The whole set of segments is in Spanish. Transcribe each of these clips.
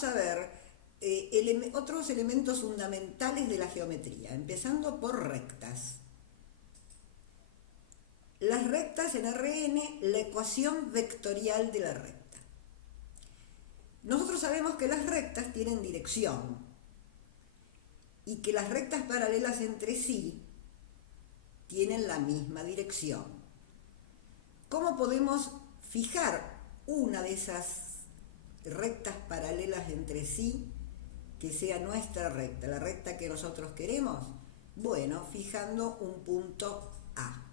vamos a ver otros elementos fundamentales de la geometría, empezando por rectas. Las rectas en Rn, la ecuación vectorial de la recta. Nosotros sabemos que las rectas tienen dirección y que las rectas paralelas entre sí tienen la misma dirección. ¿Cómo podemos fijar una de esas rectas paralelas entre sí que sea nuestra recta, la recta que nosotros queremos? Bueno, fijando un punto A.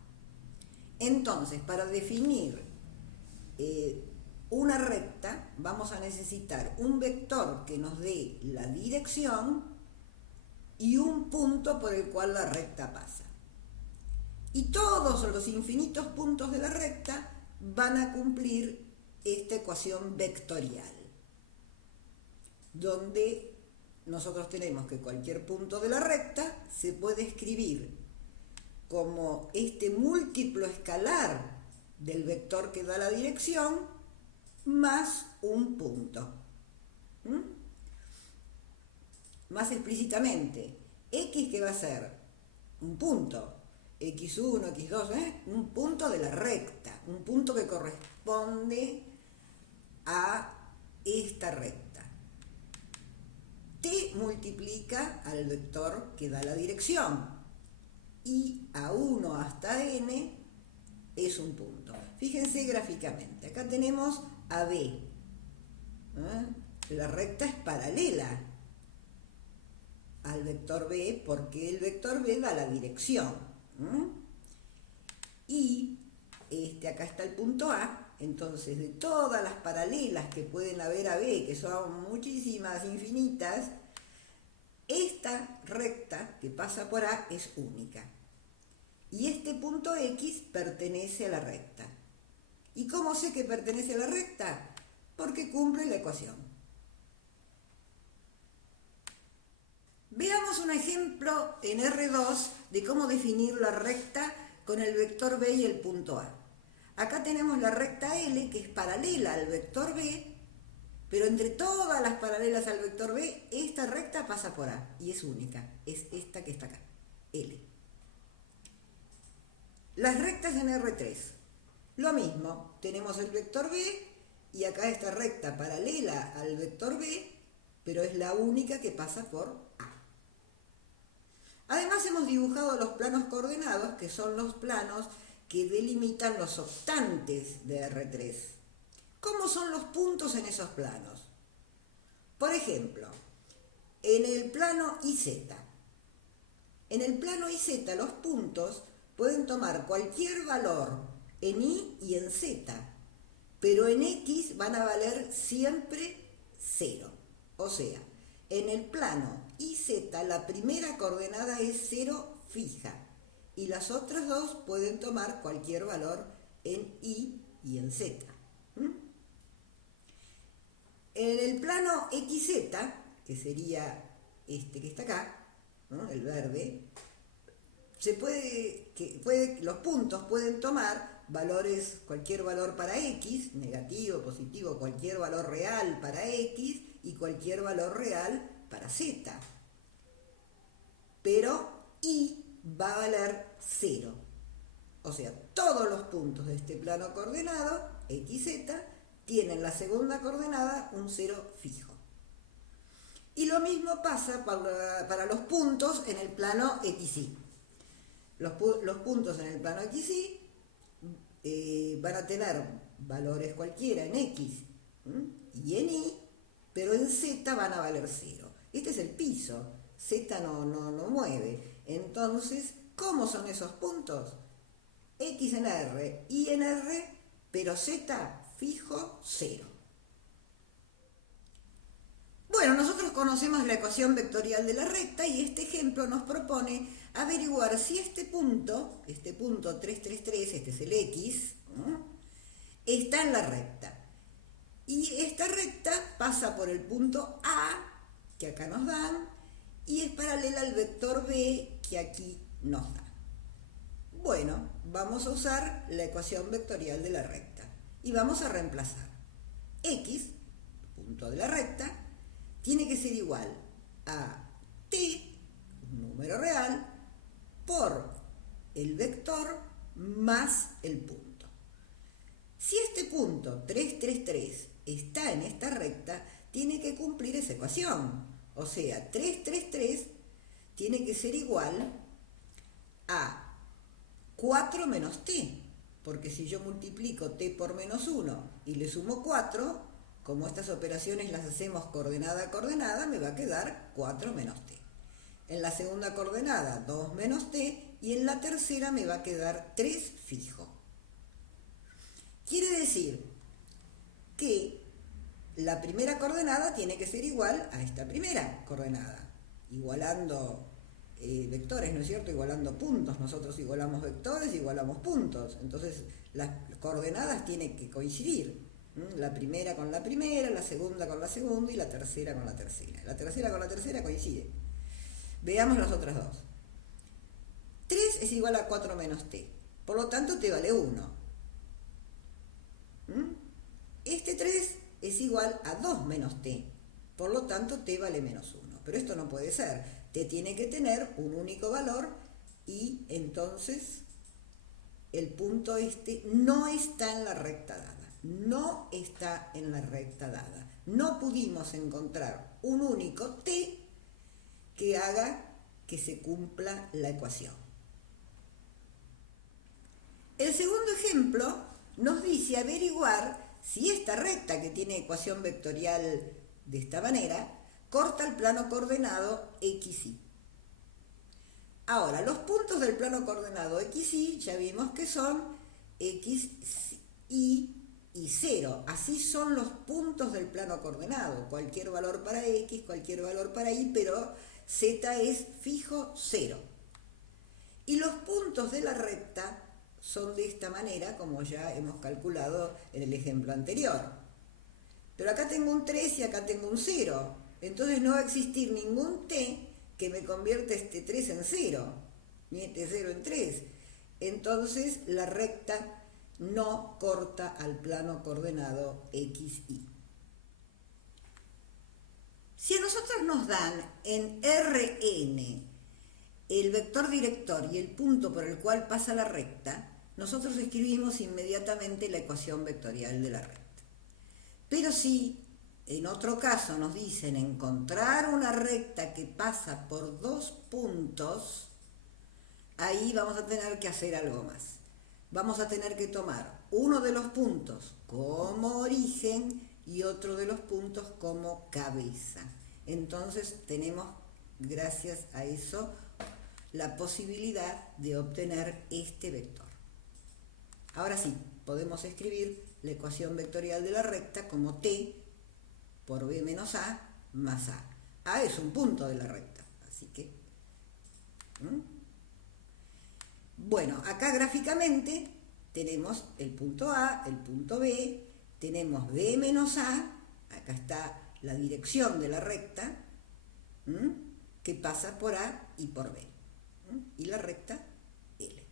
Entonces, para definir una recta, vamos a necesitar un vector que nos dé la dirección y un punto por el cual la recta pasa. Y todos los infinitos puntos de la recta van a cumplir esta ecuación vectorial, donde nosotros tenemos que cualquier punto de la recta se puede escribir como este múltiplo escalar del vector que da la dirección más un punto. Más explícitamente, x que va a ser un punto, x1, x2, un punto de la recta, un punto que corresponde a esta recta. T multiplica al vector que da la dirección. Y A1 hasta N es un punto. Fíjense gráficamente, acá tenemos AB. La recta es paralela al vector B porque el vector B da la dirección. Y acá está el punto A. Entonces, de todas las paralelas que pueden haber a B, que son muchísimas, infinitas, esta recta que pasa por A es única. Y este punto X pertenece a la recta. ¿Y cómo sé que pertenece a la recta? Porque cumple la ecuación. Veamos un ejemplo en R2 de cómo definir la recta con el vector B y el punto A. Acá tenemos la recta L, que es paralela al vector B, pero entre todas las paralelas al vector B, esta recta pasa por A y es única. Es esta que está acá, L. Las rectas en R3. Lo mismo, tenemos el vector B y acá esta recta paralela al vector B, pero es la única que pasa por A. Además hemos dibujado los planos coordenados, que son los planos que delimitan los octantes de R3. ¿Cómo son los puntos en esos planos? Por ejemplo, en el plano IZ. En el plano IZ los puntos pueden tomar cualquier valor en Y y en Z, pero en X van a valer siempre 0. O sea, en el plano IZ la primera coordenada es 0 fija y las otras dos pueden tomar cualquier valor en Y y en Z. En el plano XZ, que sería este que está acá, ¿no? El verde, los puntos pueden tomar valores, cualquier valor para X, negativo, positivo, cualquier valor real para X y cualquier valor real para Z. Pero Y va a valer 0. O sea, todos los puntos de este plano coordenado, XZ, tienen la segunda coordenada un 0 fijo. Y lo mismo pasa para los puntos en el plano XY. Los puntos en el plano XY van a tener valores cualquiera en X y en Y, pero en Z van a valer 0. Este es el piso, Z no mueve. Entonces, ¿cómo son esos puntos? X en R, Y en R, pero Z fijo 0. Bueno, nosotros conocemos la ecuación vectorial de la recta y este ejemplo nos propone averiguar si este punto 333, este es el X, está en la recta. Y esta recta pasa por el punto A, que acá nos dan, y es paralela al vector B, que aquí nos da. Bueno, vamos a usar la ecuación vectorial de la recta y vamos a reemplazar X, punto de la recta, tiene que ser igual a t, un número real, por el vector más el punto. Si este punto 3, 3, 3 está en esta recta, tiene que cumplir esa ecuación. O sea, 3, 3, 3 tiene que ser igual a 4 menos t, porque si yo multiplico t por menos 1 y le sumo 4, como estas operaciones las hacemos coordenada a coordenada, me va a quedar 4 menos t. En la segunda coordenada 2 menos t y en la tercera me va a quedar 3 fijo. Quiere decir que la primera coordenada tiene que ser igual a esta primera coordenada, igualando vectores, ¿no es cierto? Igualando puntos. Nosotros igualamos vectores, igualamos puntos. Entonces las coordenadas tienen que coincidir. La primera con la primera, la segunda con la segunda y la tercera con la tercera. La tercera con la tercera coincide. Veamos las otras dos. 3 es igual a 4 menos t. Por lo tanto, t vale 1. Este 3 es igual a 2 menos t. Por lo tanto, t vale menos 1. Pero esto no puede ser. T tiene que tener un único valor y entonces el punto este no está en la recta dada. No está en la recta dada. No pudimos encontrar un único t que haga que se cumpla la ecuación. El segundo ejemplo nos dice averiguar si esta recta que tiene ecuación vectorial de esta manera corta el plano coordenado XY. Ahora, los puntos del plano coordenado XY ya vimos que son X, Y y 0. Así son los puntos del plano coordenado. Cualquier valor para X, cualquier valor para Y, pero Z es fijo 0. Y los puntos de la recta son de esta manera, como ya hemos calculado en el ejemplo anterior. Pero acá tengo un 3 y acá tengo un 0. Entonces no va a existir ningún t que me convierta este 3 en 0, ni este 0 en 3. Entonces la recta no corta al plano coordenado XY. Si a nosotros nos dan en Rn el vector director y el punto por el cual pasa la recta, nosotros escribimos inmediatamente la ecuación vectorial de la recta. Pero si en otro caso nos dicen encontrar una recta que pasa por 2 puntos, ahí vamos a tener que hacer algo más. Vamos a tener que tomar uno de los puntos como origen y otro de los puntos como cabeza. Entonces tenemos, gracias a eso, la posibilidad de obtener este vector. Ahora sí, podemos escribir la ecuación vectorial de la recta como t por b menos a más a. A es un punto de la recta, así que... Bueno, acá gráficamente tenemos el punto A, el punto B, tenemos b menos a, acá está la dirección de la recta, que pasa por A y por B, y la recta L.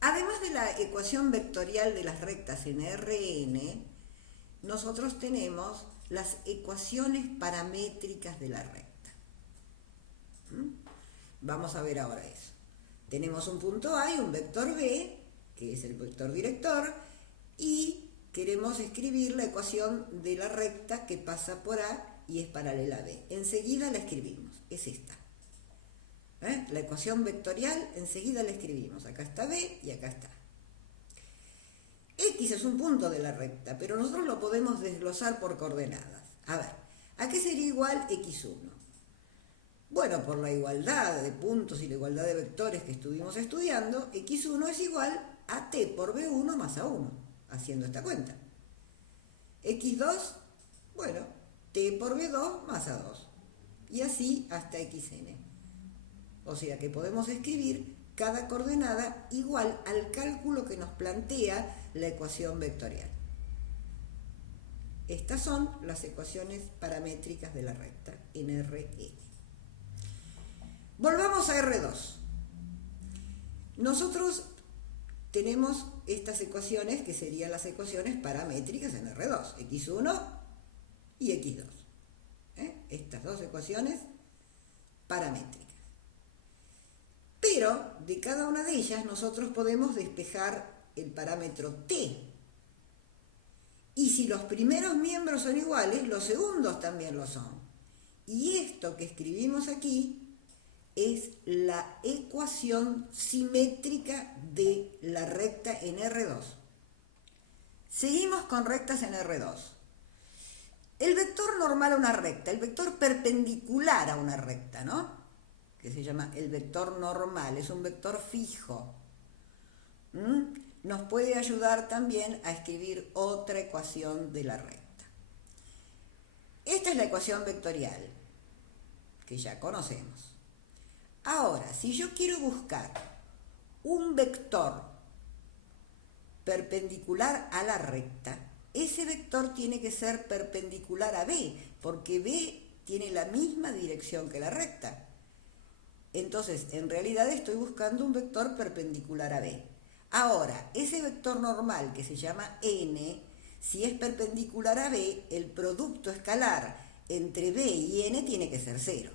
Además de la ecuación vectorial de las rectas en Rn, nosotros tenemos las ecuaciones paramétricas de la recta. Vamos a ver ahora eso. Tenemos un punto A y un vector B, que es el vector director, y queremos escribir la ecuación de la recta que pasa por A y es paralela a B. Enseguida la escribimos, es esta. La ecuación vectorial enseguida la escribimos. Acá está B y acá está. X es un punto de la recta, pero nosotros lo podemos desglosar por coordenadas. A ver, ¿a qué sería igual X1? Bueno, por la igualdad de puntos y la igualdad de vectores que estuvimos estudiando, X1 es igual a T por B1 más A1, haciendo esta cuenta. X2, bueno, T por B2 más A2. Y así hasta XN. O sea que podemos escribir cada coordenada igual al cálculo que nos plantea la ecuación vectorial. Estas son las ecuaciones paramétricas de la recta en Rn. Volvamos a R2. Nosotros tenemos estas ecuaciones que serían las ecuaciones paramétricas en R2, x1 y x2. Estas dos ecuaciones paramétricas. Pero de cada una de ellas nosotros podemos despejar el parámetro t. Y si los primeros miembros son iguales, los segundos también lo son. Y esto que escribimos aquí es la ecuación simétrica de la recta en R2. Seguimos con rectas en R2. El vector normal a una recta, el vector perpendicular a una recta, ¿no? Que se llama el vector normal, es un vector fijo. Nos puede ayudar también a escribir otra ecuación de la recta. Esta es la ecuación vectorial, que ya conocemos. Ahora, si yo quiero buscar un vector perpendicular a la recta, ese vector tiene que ser perpendicular a B, porque B tiene la misma dirección que la recta. Entonces, en realidad estoy buscando un vector perpendicular a B. Ahora, ese vector normal que se llama n, si es perpendicular a B, el producto escalar entre B y n tiene que ser 0.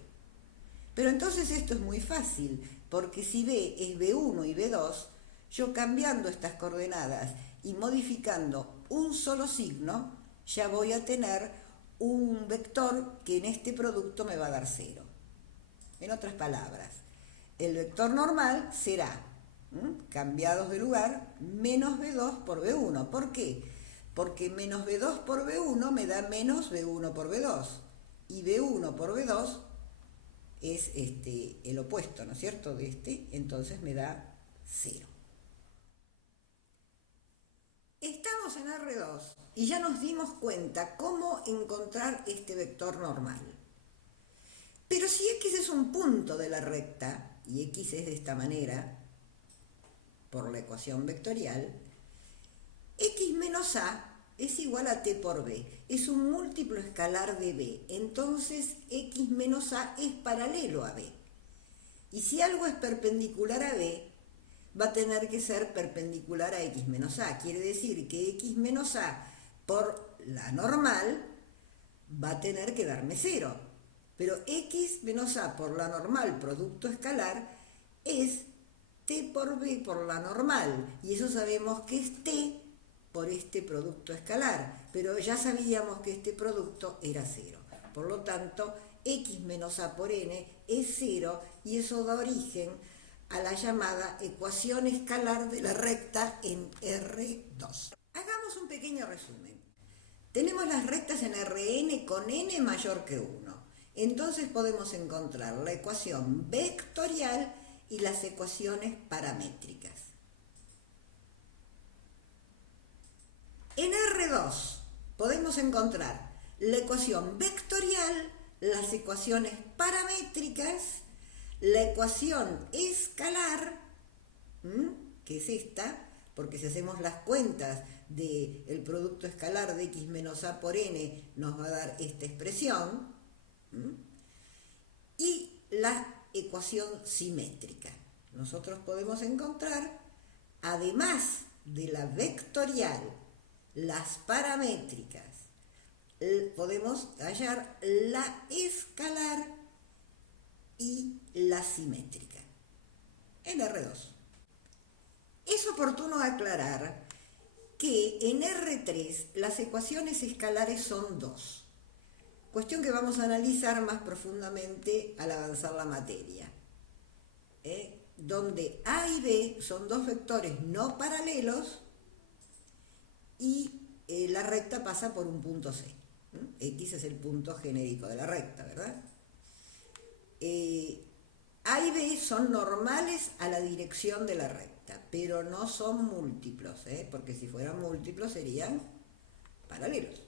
Pero entonces esto es muy fácil, porque si B es B1 y B2, yo cambiando estas coordenadas y modificando un solo signo, ya voy a tener un vector que en este producto me va a dar 0. En otras palabras, el vector normal será, cambiados de lugar, menos B2 por B1. ¿Por qué? Porque menos B2 por B1 me da menos B1 por B2. Y B1 por B2 es el opuesto, ¿no es cierto?, de este, entonces me da 0. Estamos en R2 y ya nos dimos cuenta cómo encontrar este vector normal. Pero si x es un punto de la recta, y x es de esta manera, por la ecuación vectorial, x menos a es igual a t por b. Es un múltiplo escalar de b. Entonces, x menos a es paralelo a b. Y si algo es perpendicular a b, va a tener que ser perpendicular a x menos a. Quiere decir que x menos a por la normal va a tener que darme 0. Pero x menos a por la normal, producto escalar, es t por b por la normal. Y eso sabemos que es t por este producto escalar. Pero ya sabíamos que este producto era 0. Por lo tanto, x menos a por n es 0 y eso da origen a la llamada ecuación escalar de la recta en R2. Hagamos un pequeño resumen. Tenemos las rectas en Rn con n mayor que 1. Entonces podemos encontrar la ecuación vectorial y las ecuaciones paramétricas. En R2 podemos encontrar la ecuación vectorial, las ecuaciones paramétricas, la ecuación escalar, que es esta, porque si hacemos las cuentas del producto escalar de x menos a por n, nos va a dar esta expresión, y la ecuación simétrica. Nosotros podemos encontrar, además de la vectorial, las paramétricas, podemos hallar la escalar y la simétrica en R2. Es oportuno aclarar que en R3 las ecuaciones escalares son 2, cuestión que vamos a analizar más profundamente al avanzar la materia, donde A y B son dos vectores no paralelos y la recta pasa por un punto C. X es el punto genérico de la recta, ¿verdad? A y B son normales a la dirección de la recta, pero no son múltiplos, porque si fueran múltiplos serían paralelos.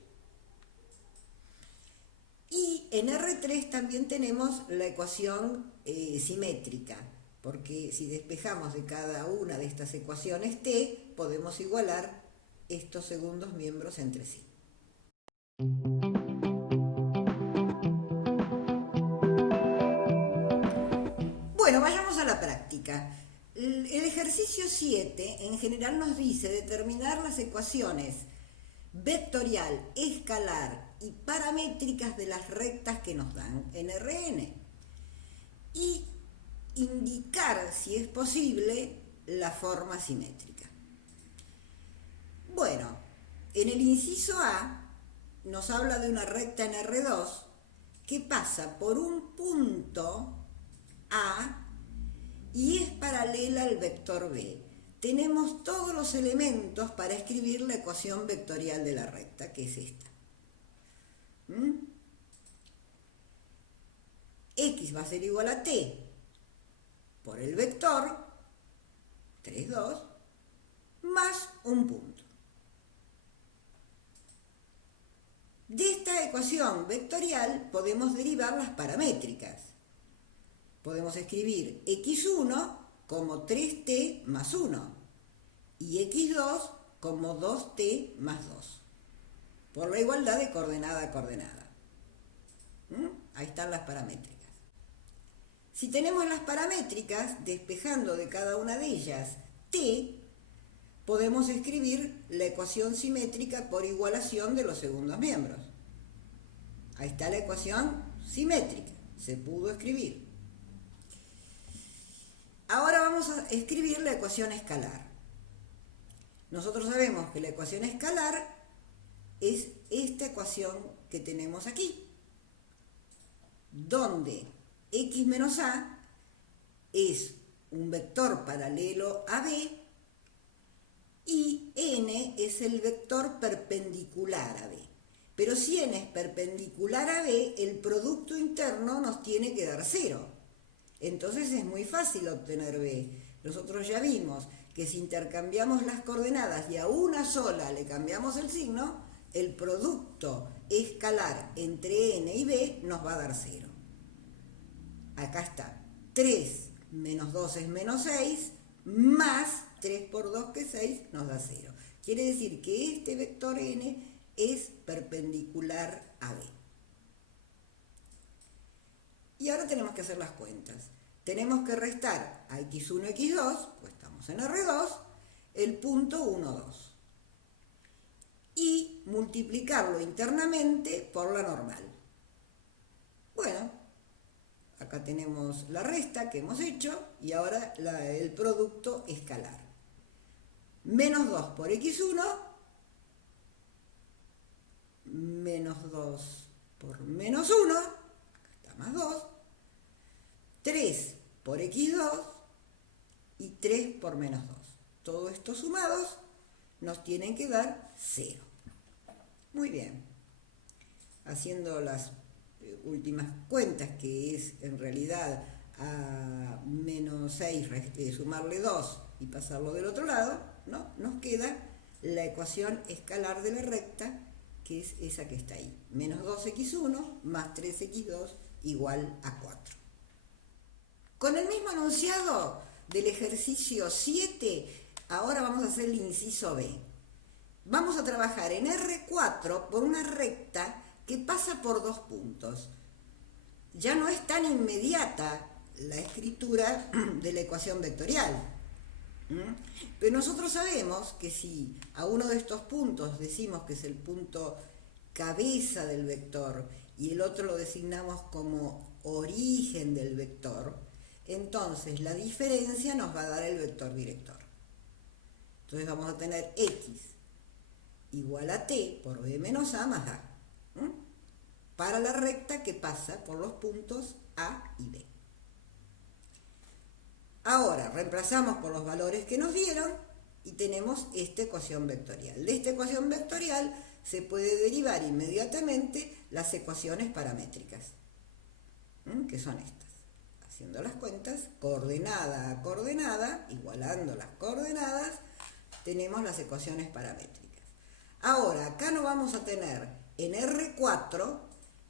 Y en R3 también tenemos la ecuación simétrica, porque si despejamos de cada una de estas ecuaciones t, podemos igualar estos segundos miembros entre sí. Bueno, vayamos a la práctica. El ejercicio 7 en general nos dice determinar las ecuaciones vectorial, escalar y paramétricas de las rectas que nos dan en Rn y indicar, si es posible, la forma simétrica. Bueno, en el inciso A nos habla de una recta en R2 que pasa por un punto A y es paralela al vector B. Tenemos todos los elementos para escribir la ecuación vectorial de la recta, que es esta. X va a ser igual a t por el vector 3, 2 más un punto. De esta ecuación vectorial podemos derivar las paramétricas. Podemos escribir x1 como 3t más 1 y x2 como 2t más 2, por la igualdad de coordenada a coordenada. Ahí están las paramétricas. Si tenemos las paramétricas, despejando de cada una de ellas t, podemos escribir la ecuación simétrica por igualación de los segundos miembros. Ahí está la ecuación simétrica, se pudo escribir. Ahora vamos a escribir la ecuación escalar. Nosotros sabemos que la ecuación escalar es esta ecuación que tenemos aquí, donde x menos a es un vector paralelo a b y n es el vector perpendicular a b. Pero si n es perpendicular a b, el producto interno nos tiene que dar 0. Entonces es muy fácil obtener b. Nosotros ya vimos que si intercambiamos las coordenadas y a una sola le cambiamos el signo, el producto escalar entre n y b nos va a dar 0. Acá está, 3 menos 2 es menos 6, más 3 por 2 que es 6 nos da 0. Quiere decir que este vector n es perpendicular a b. Y ahora tenemos que hacer las cuentas. Tenemos que restar a x1, x2, pues estamos en R2, el punto 1, 2. Y multiplicarlo internamente por la normal. Bueno, acá tenemos la resta que hemos hecho y ahora el producto escalar. Menos 2 por x1, menos 2 por menos 1, acá está más 2, 3 por x2 y 3 por menos 2. Todos estos sumados nos tienen que dar 0. Muy bien. Haciendo las últimas cuentas, que es en realidad a menos 6 sumarle 2 y pasarlo del otro lado, ¿no? Nos queda la ecuación escalar de la recta, que es esa que está ahí. Menos 2x1 más 3x2 igual a 4. Con el mismo enunciado del ejercicio 7, ahora vamos a hacer el inciso B. Vamos a trabajar en R4 por una recta que pasa por 2 puntos. Ya no es tan inmediata la escritura de la ecuación vectorial. Pero nosotros sabemos que si a uno de estos puntos decimos que es el punto cabeza del vector y el otro lo designamos como origen del vector, entonces la diferencia nos va a dar el vector director. Entonces vamos a tener x igual a t por b menos a más a, para la recta que pasa por los puntos A y B. Ahora reemplazamos por los valores que nos dieron y tenemos esta ecuación vectorial. De esta ecuación vectorial se puede derivar inmediatamente las ecuaciones paramétricas, que son estas. Haciendo las cuentas, coordenada a coordenada, igualando las coordenadas, tenemos las ecuaciones paramétricas. Ahora, acá no vamos a tener en R4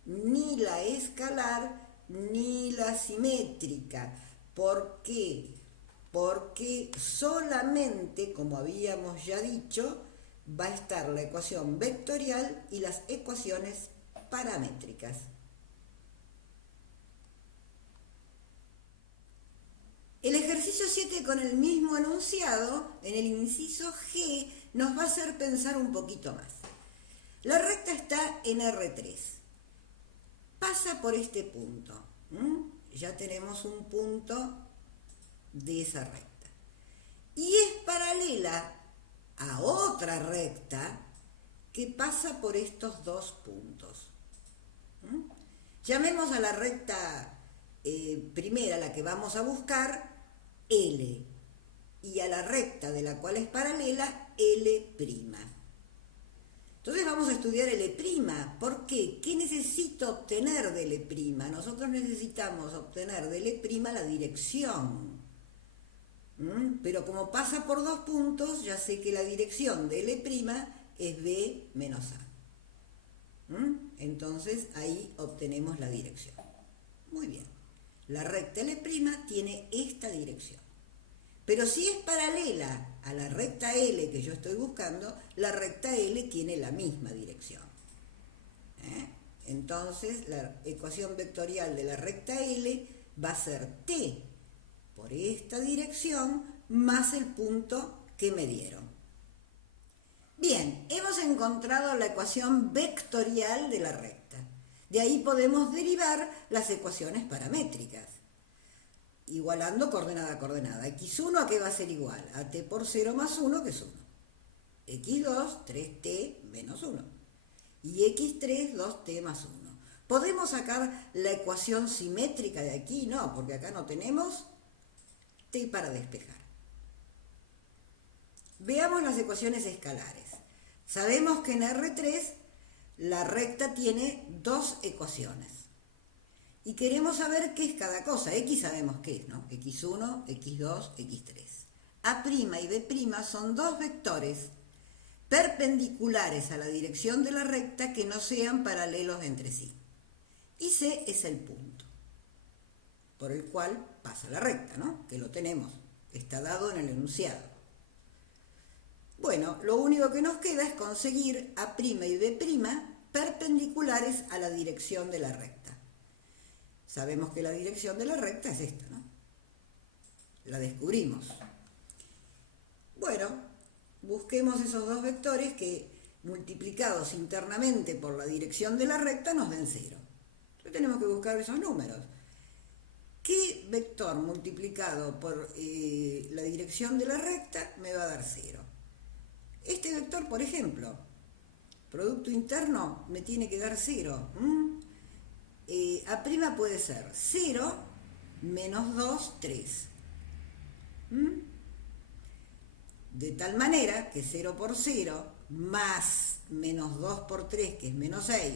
ni la escalar ni la simétrica. ¿Por qué? Porque solamente, como habíamos ya dicho, va a estar la ecuación vectorial y las ecuaciones paramétricas. El ejercicio 7 que con el mismo enunciado, en el inciso G, nos va a hacer pensar un poquito más. La recta está en R3. Pasa por este punto. Ya tenemos un punto de esa recta. Y es paralela a otra recta que pasa por estos dos puntos. Llamemos a la recta primera, la que vamos a buscar, L, y a la recta de la cual es paralela, L'. Entonces vamos a estudiar L'. ¿Por qué? ¿Qué necesito obtener de L'? Nosotros necesitamos obtener de L' la dirección. Pero como pasa por dos puntos, ya sé que la dirección de L' es B menos A. Entonces ahí obtenemos la dirección. Muy bien. La recta L' tiene esta dirección. Pero si es paralela a la recta L que yo estoy buscando, la recta L tiene la misma dirección. Entonces la ecuación vectorial de la recta L va a ser T por esta dirección más el punto que me dieron. Bien, hemos encontrado la ecuación vectorial de la recta. De ahí podemos derivar las ecuaciones paramétricas. Igualando coordenada a coordenada. X1 ¿a qué va a ser igual? A t por 0 más 1, que es 1. X2, 3t menos 1. Y X3, 2t más 1. ¿Podemos sacar la ecuación simétrica de aquí? No, porque acá no tenemos t para despejar. Veamos las ecuaciones escalares. Sabemos que en R3 la recta tiene dos ecuaciones. Y queremos saber qué es cada cosa. X sabemos qué es, ¿no? X1, X2, X3. A' y B' son dos vectores perpendiculares a la dirección de la recta que no sean paralelos entre sí. Y C es el punto por el cual pasa la recta, ¿no? Que lo tenemos, está dado en el enunciado. Bueno, lo único que nos queda es conseguir A' y B' perpendiculares a la dirección de la recta. Sabemos que la dirección de la recta es esta, ¿no? La descubrimos. Bueno, busquemos esos dos vectores que, multiplicados internamente por la dirección de la recta, nos den 0. Entonces tenemos que buscar esos números. ¿Qué vector multiplicado por la dirección de la recta me va a dar 0? Este vector, por ejemplo, producto interno, me tiene que dar 0. A' puede ser 0 menos 2, 3. De tal manera que 0 por 0 más menos 2 por 3, que es menos 6,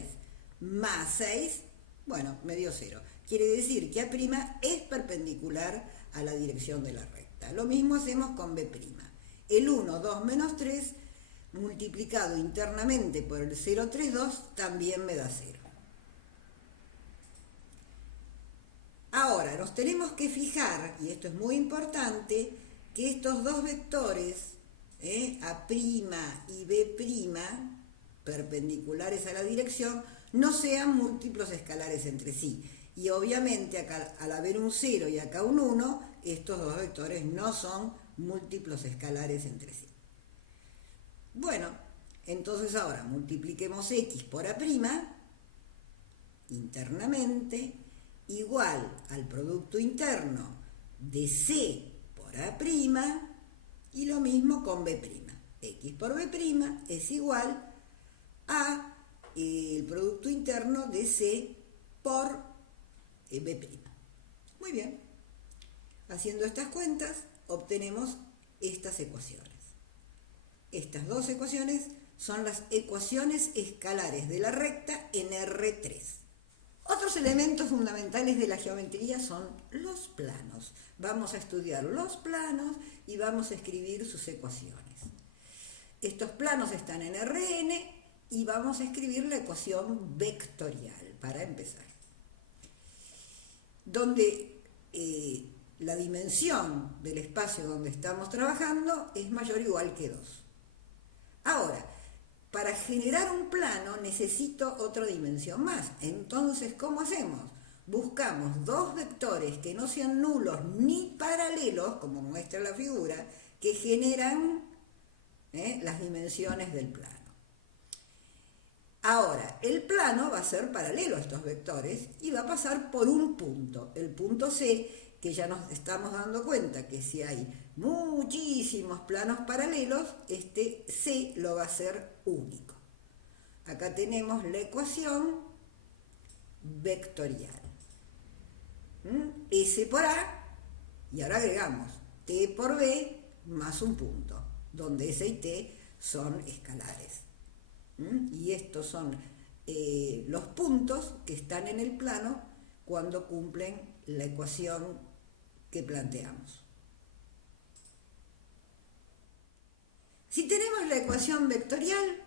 más 6, bueno, me dio 0. Quiere decir que A' es perpendicular a la dirección de la recta. Lo mismo hacemos con B'. El 1, 2 menos 3, multiplicado internamente por el 0, 3, 2, también me da 0. Ahora, nos tenemos que fijar, y esto es muy importante, que estos dos vectores, A' y B', perpendiculares a la dirección, no sean múltiplos escalares entre sí. Y obviamente acá, al haber un 0 y acá un 1, estos dos vectores no son múltiplos escalares entre sí. Bueno, entonces ahora multipliquemos X por A' internamente, igual al producto interno de C por A' y lo mismo con B'. X por B' es igual a el producto interno de C por B'. Muy bien. Haciendo estas cuentas obtenemos estas ecuaciones. Estas dos ecuaciones son las ecuaciones escalares de la recta en R3. Otros elementos fundamentales de la geometría son los planos. Vamos a estudiar los planos y vamos a escribir sus ecuaciones. Estos planos están en Rn y vamos a escribir la ecuación vectorial para empezar. Donde la dimensión del espacio donde estamos trabajando es mayor o igual que 2. Ahora, para generar un plano necesito otra dimensión más. Entonces, ¿cómo hacemos? buscamos dos vectores que no sean nulos ni paralelos, como muestra la figura, que generan las dimensiones del plano. Ahora, el plano va a ser paralelo a estos vectores y va a pasar por un punto, el punto C, que ya nos estamos dando cuenta que si hay muchísimos planos paralelos, este C lo va a hacer único. Acá tenemos la ecuación vectorial. S por A, y ahora agregamos T por B más un punto, donde S y T son escalares. Y estos son los puntos que están en el plano cuando cumplen la ecuación que planteamos. Si tenemos la ecuación vectorial,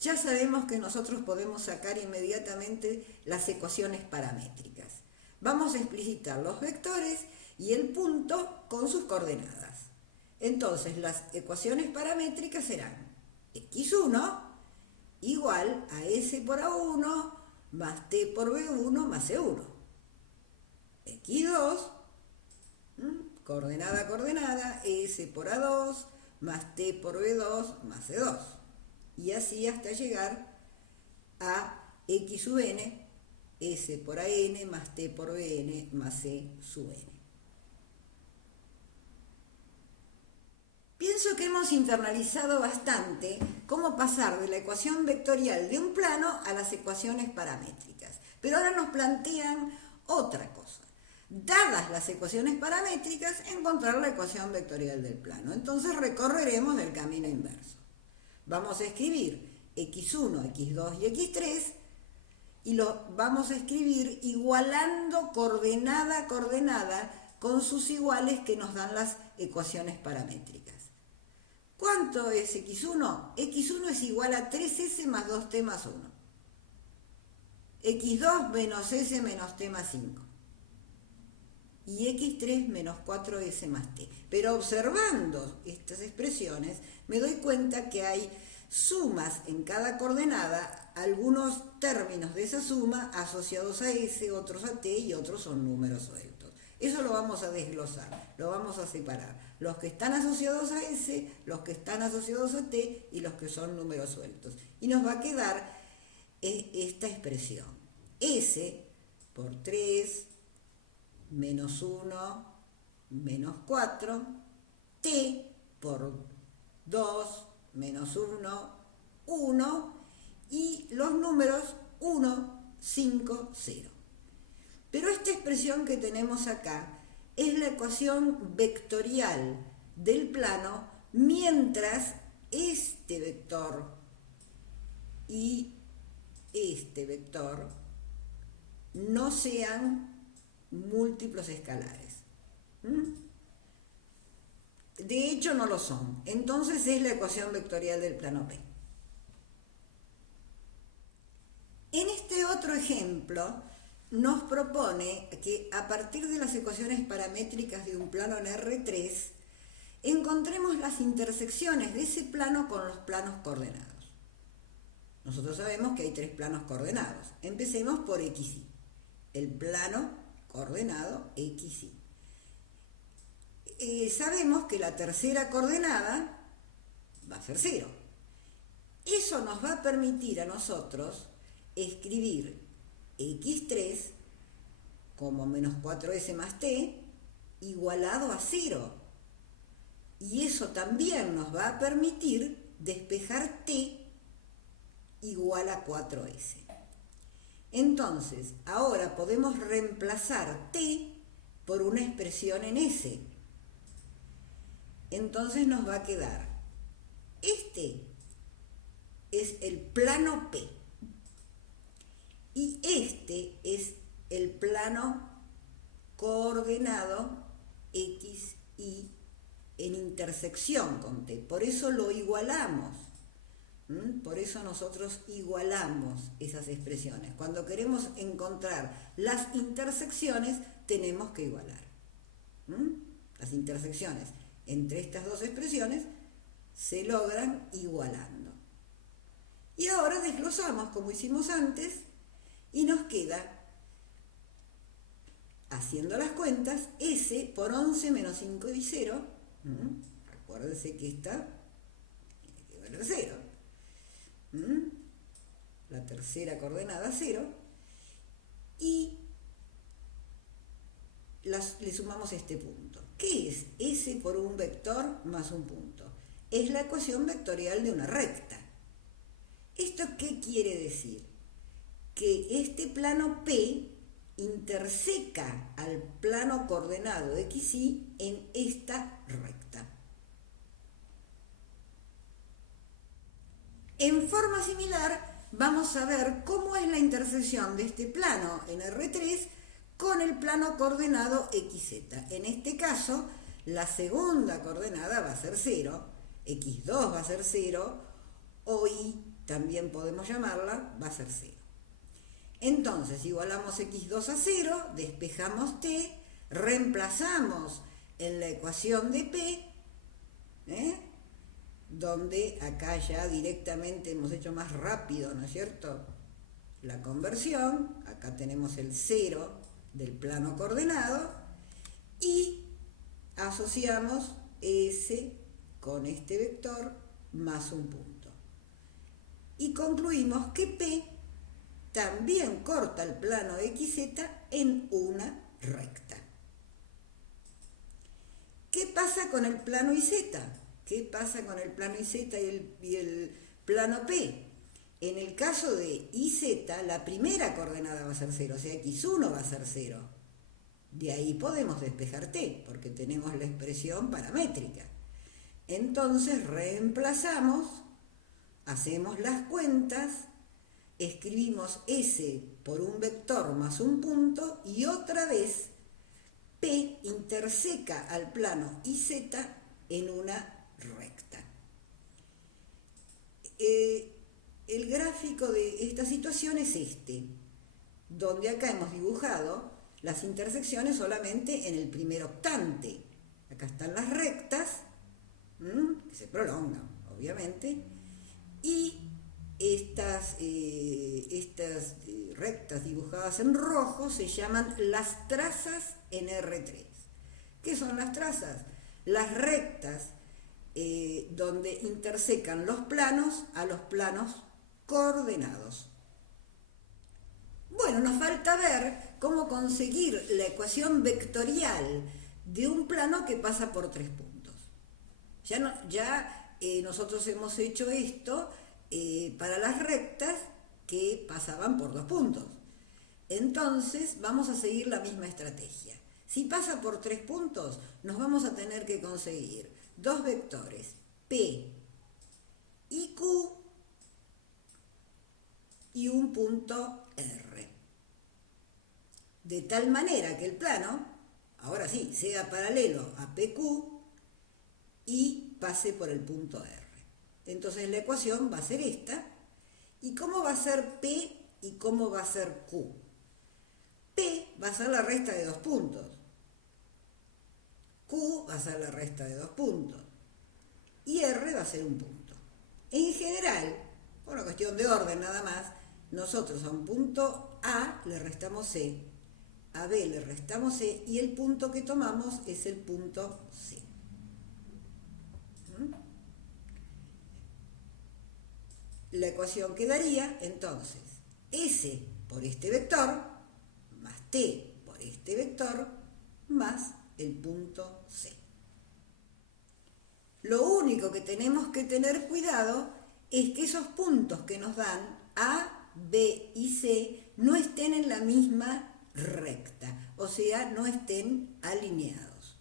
ya sabemos que nosotros podemos sacar inmediatamente las ecuaciones paramétricas. Vamos a explicitar los vectores y el punto con sus coordenadas. Entonces, las ecuaciones paramétricas serán x1 igual a S por A1 más T por B1 más C1. x2, coordenada, S por A2 más T por B2 más C2. Y así hasta llegar a x sub n, S por AN más T por BN más C sub n. Pienso que hemos internalizado bastante cómo pasar de la ecuación vectorial de un plano a las ecuaciones paramétricas. Pero ahora nos plantean otra cosa. Dadas las ecuaciones paramétricas, encontrar la ecuación vectorial del plano. Entonces recorreremos el camino inverso. Vamos a escribir x1, x2 y x3 y lo vamos a escribir igualando coordenada a coordenada con sus iguales que nos dan las ecuaciones paramétricas. ¿Cuánto es x1? x1 es igual a 3s más 2t más 1. x2 menos s menos t más 5. Y x3 menos 4s más t. Pero observando estas expresiones, me doy cuenta que hay sumas en cada coordenada, algunos términos de esa suma asociados a s, otros a t y otros son números sueltos. Eso lo vamos a desglosar, lo vamos a separar. Los que están asociados a s, los que están asociados a t y los que son números sueltos. Y nos va a quedar esta expresión. S por 3 menos 1 menos 4, t por 2 menos 1, 1, y los números 1, 5, 0. Pero esta expresión que tenemos acá es la ecuación vectorial del plano mientras este vector y este vector no sean múltiplos escalares. De hecho no lo son. Entonces es la ecuación vectorial del plano P. En este otro ejemplo nos propone que a partir de las ecuaciones paramétricas de un plano en R3 encontremos las intersecciones de ese plano con los planos coordenados. Nosotros sabemos que hay 3 planos coordenados. Empecemos por XY, el plano coordenado XY. Sabemos que la tercera coordenada va a ser 0. Eso nos va a permitir a nosotros escribir x3 como menos 4s más t igualado a 0. Y eso también nos va a permitir despejar t igual a 4s. Entonces, ahora podemos reemplazar t por una expresión en s. Entonces nos va a quedar, este es el plano P y este es el plano coordenado X, Y en intersección con T. Por eso lo igualamos. Por eso nosotros igualamos esas expresiones. Cuando queremos encontrar las intersecciones, tenemos que igualar. Las intersecciones entre estas dos expresiones se logran igualando. Y ahora desglosamos como hicimos antes y nos queda haciendo las cuentas, S por 11 menos 5 y 0, recuérdense que esta tiene que valer 0. La tercera coordenada 0, y le sumamos este punto. ¿Qué es S por un vector más un punto? Es la ecuación vectorial de una recta. ¿Esto qué quiere decir? Que este plano P interseca al plano coordenado XY en esta recta. En forma similar, vamos a ver cómo es la intersección de este plano en R3 con el plano coordenado XZ. En este caso, la segunda coordenada va a ser 0, X2 va a ser 0, o Y, también podemos llamarla, va a ser 0. Entonces, igualamos X2 a 0, despejamos T, reemplazamos en la ecuación de P, donde acá ya directamente hemos hecho más rápido, ¿no es cierto?, la conversión. Acá tenemos el 0 del plano coordenado y asociamos S con este vector más un punto. Y concluimos que P también corta el plano XZ en una recta. ¿Qué pasa con el plano YZ? ¿Qué pasa con el plano YZ y el plano P? En el caso de YZ, la primera coordenada va a ser 0, o sea, X1 va a ser 0. De ahí podemos despejar T, porque tenemos la expresión paramétrica. Entonces reemplazamos, hacemos las cuentas, escribimos S por un vector más un punto y otra vez P interseca al plano YZ en una recta. El gráfico de esta situación es este, donde acá hemos dibujado las intersecciones solamente en el primer octante. Acá están las rectas, que se prolongan, obviamente, y estas rectas dibujadas en rojo se llaman las trazas en R3. ¿Qué son las trazas? Las rectas donde intersecan los planos a los planos coordenados. Bueno, nos falta ver cómo conseguir la ecuación vectorial de un plano que pasa por 3 puntos. Nosotros hemos hecho esto para las rectas que pasaban por 2 puntos. Entonces vamos a seguir la misma estrategia. Si pasa por 3 puntos, nos vamos a tener que conseguir dos vectores, P y Q, y un punto R. De tal manera que el plano, ahora sí, sea paralelo a PQ y pase por el punto R. Entonces la ecuación va a ser esta. ¿Y cómo va a ser P y cómo va a ser Q? P va a ser la resta de 2 puntos. Q va a ser la resta de 2 puntos. Y R va a ser un punto. En general, por una cuestión de orden nada más, nosotros a un punto A le restamos C, a B le restamos C y el punto que tomamos es el punto C. La ecuación quedaría entonces S por este vector más T por este vector más el punto C. Lo único que tenemos que tener cuidado es que esos puntos que nos dan A, B y C no estén en la misma recta, o sea, no estén alineados.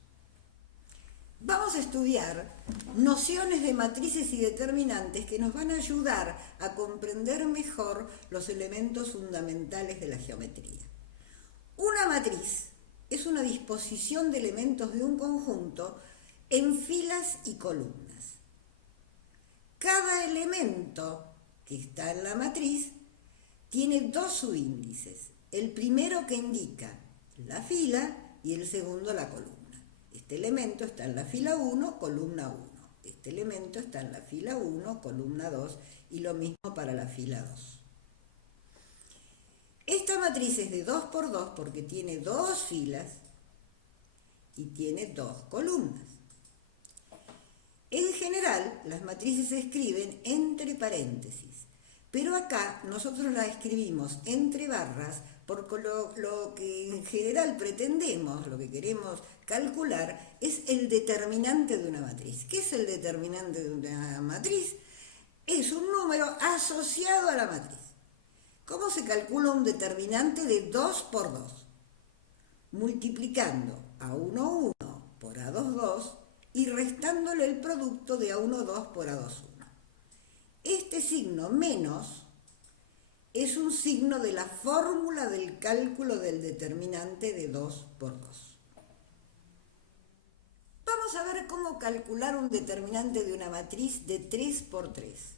Vamos a estudiar nociones de matrices y determinantes que nos van a ayudar a comprender mejor los elementos fundamentales de la geometría. Una matriz es una disposición de elementos de un conjunto en filas y columnas. Cada elemento que está en la matriz tiene 2 subíndices. El primero que indica la fila y el segundo la columna. Este elemento está en la fila 1, columna 1. Este elemento está en la fila 1, columna 2 y lo mismo para la fila 2. Esta matriz es de 2 por 2 porque tiene 2 filas y tiene 2 columnas. En general, las matrices se escriben entre paréntesis, pero acá nosotros la escribimos entre barras porque lo que en general pretendemos, lo que queremos calcular, es el determinante de una matriz. ¿Qué es el determinante de una matriz? Es un número asociado a la matriz. ¿Cómo se calcula un determinante de 2 por 2? Multiplicando A1, 1 por A2, 2 y restándole el producto de A1, 2 por A2, 1. Este signo menos es un signo de la fórmula del cálculo del determinante de 2 por 2. Vamos a ver cómo calcular un determinante de una matriz de 3 por 3.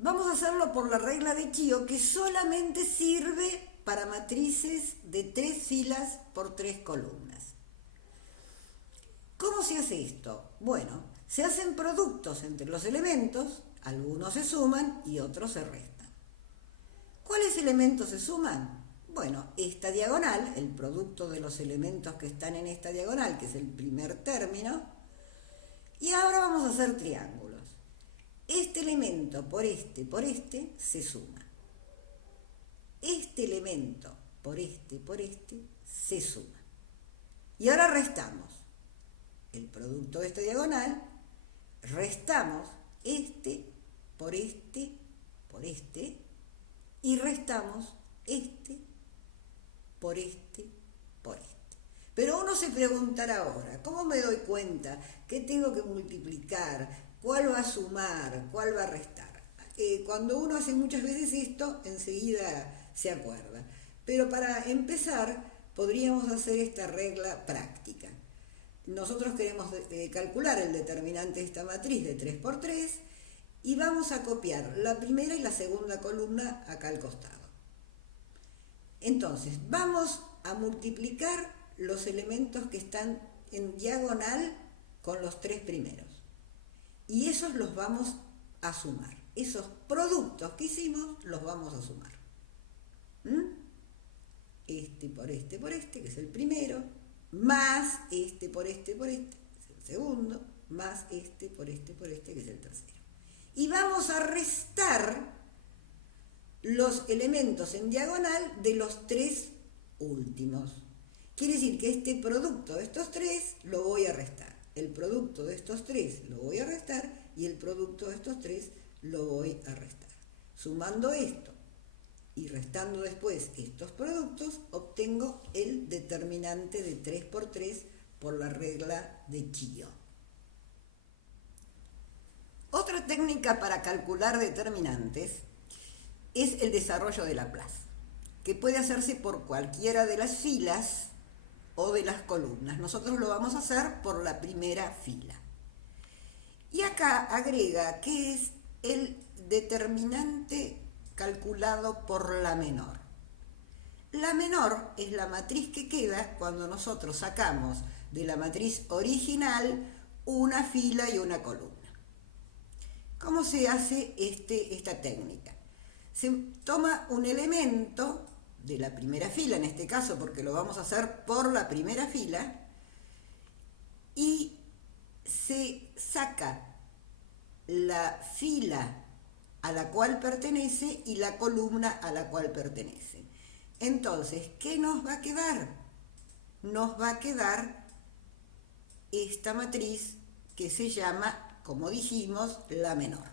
Vamos a hacerlo por la regla de Chío, que solamente sirve para matrices de 3 filas por 3 columnas. ¿Cómo se hace esto? Bueno, se hacen productos entre los elementos, algunos se suman y otros se restan. ¿Cuáles elementos se suman? Bueno, esta diagonal, el producto de los elementos que están en esta diagonal, que es el primer término, y ahora vamos a hacer triángulos. Este elemento por este, se suma. Este elemento por este, se suma. Y ahora restamos el producto de esta diagonal, restamos este, y restamos este, por este. Pero uno se preguntará ahora, ¿cómo me doy cuenta qué tengo que multiplicar? ¿Cuál va a sumar? ¿Cuál va a restar? Cuando uno hace muchas veces esto, enseguida se acuerda. Pero para empezar, podríamos hacer esta regla práctica. Nosotros queremos calcular el determinante de esta matriz de 3 por 3 y vamos a copiar la primera y la segunda columna acá al costado. Entonces, vamos a multiplicar los elementos que están en diagonal con los 3 primeros. Y esos los vamos a sumar. Esos productos que hicimos los vamos a sumar. Este por este, que es el primero, más este por este, que es el segundo, más este por este, que es el tercero. Y vamos a restar los elementos en diagonal de los 3 últimos. Quiere decir que este producto de estos 3 lo voy a restar. El producto de estos 3 lo voy a restar y el producto de estos 3 lo voy a restar. Sumando esto y restando después estos productos, obtengo el determinante de 3 por 3 por la regla de Chío. Otra técnica para calcular determinantes es el desarrollo de Laplace, que puede hacerse por cualquiera de las filas o de las columnas. Nosotros lo vamos a hacer por la primera fila. Y acá agrega que es el determinante calculado por la menor. La menor es la matriz que queda cuando nosotros sacamos de la matriz original una fila y una columna. ¿Cómo se hace esta técnica? Se toma un elemento de la primera fila, en este caso porque lo vamos a hacer por la primera fila, y se saca la fila a la cual pertenece y la columna a la cual pertenece. Entonces, ¿qué nos va a quedar? Nos va a quedar esta matriz que se llama, como dijimos, la menor.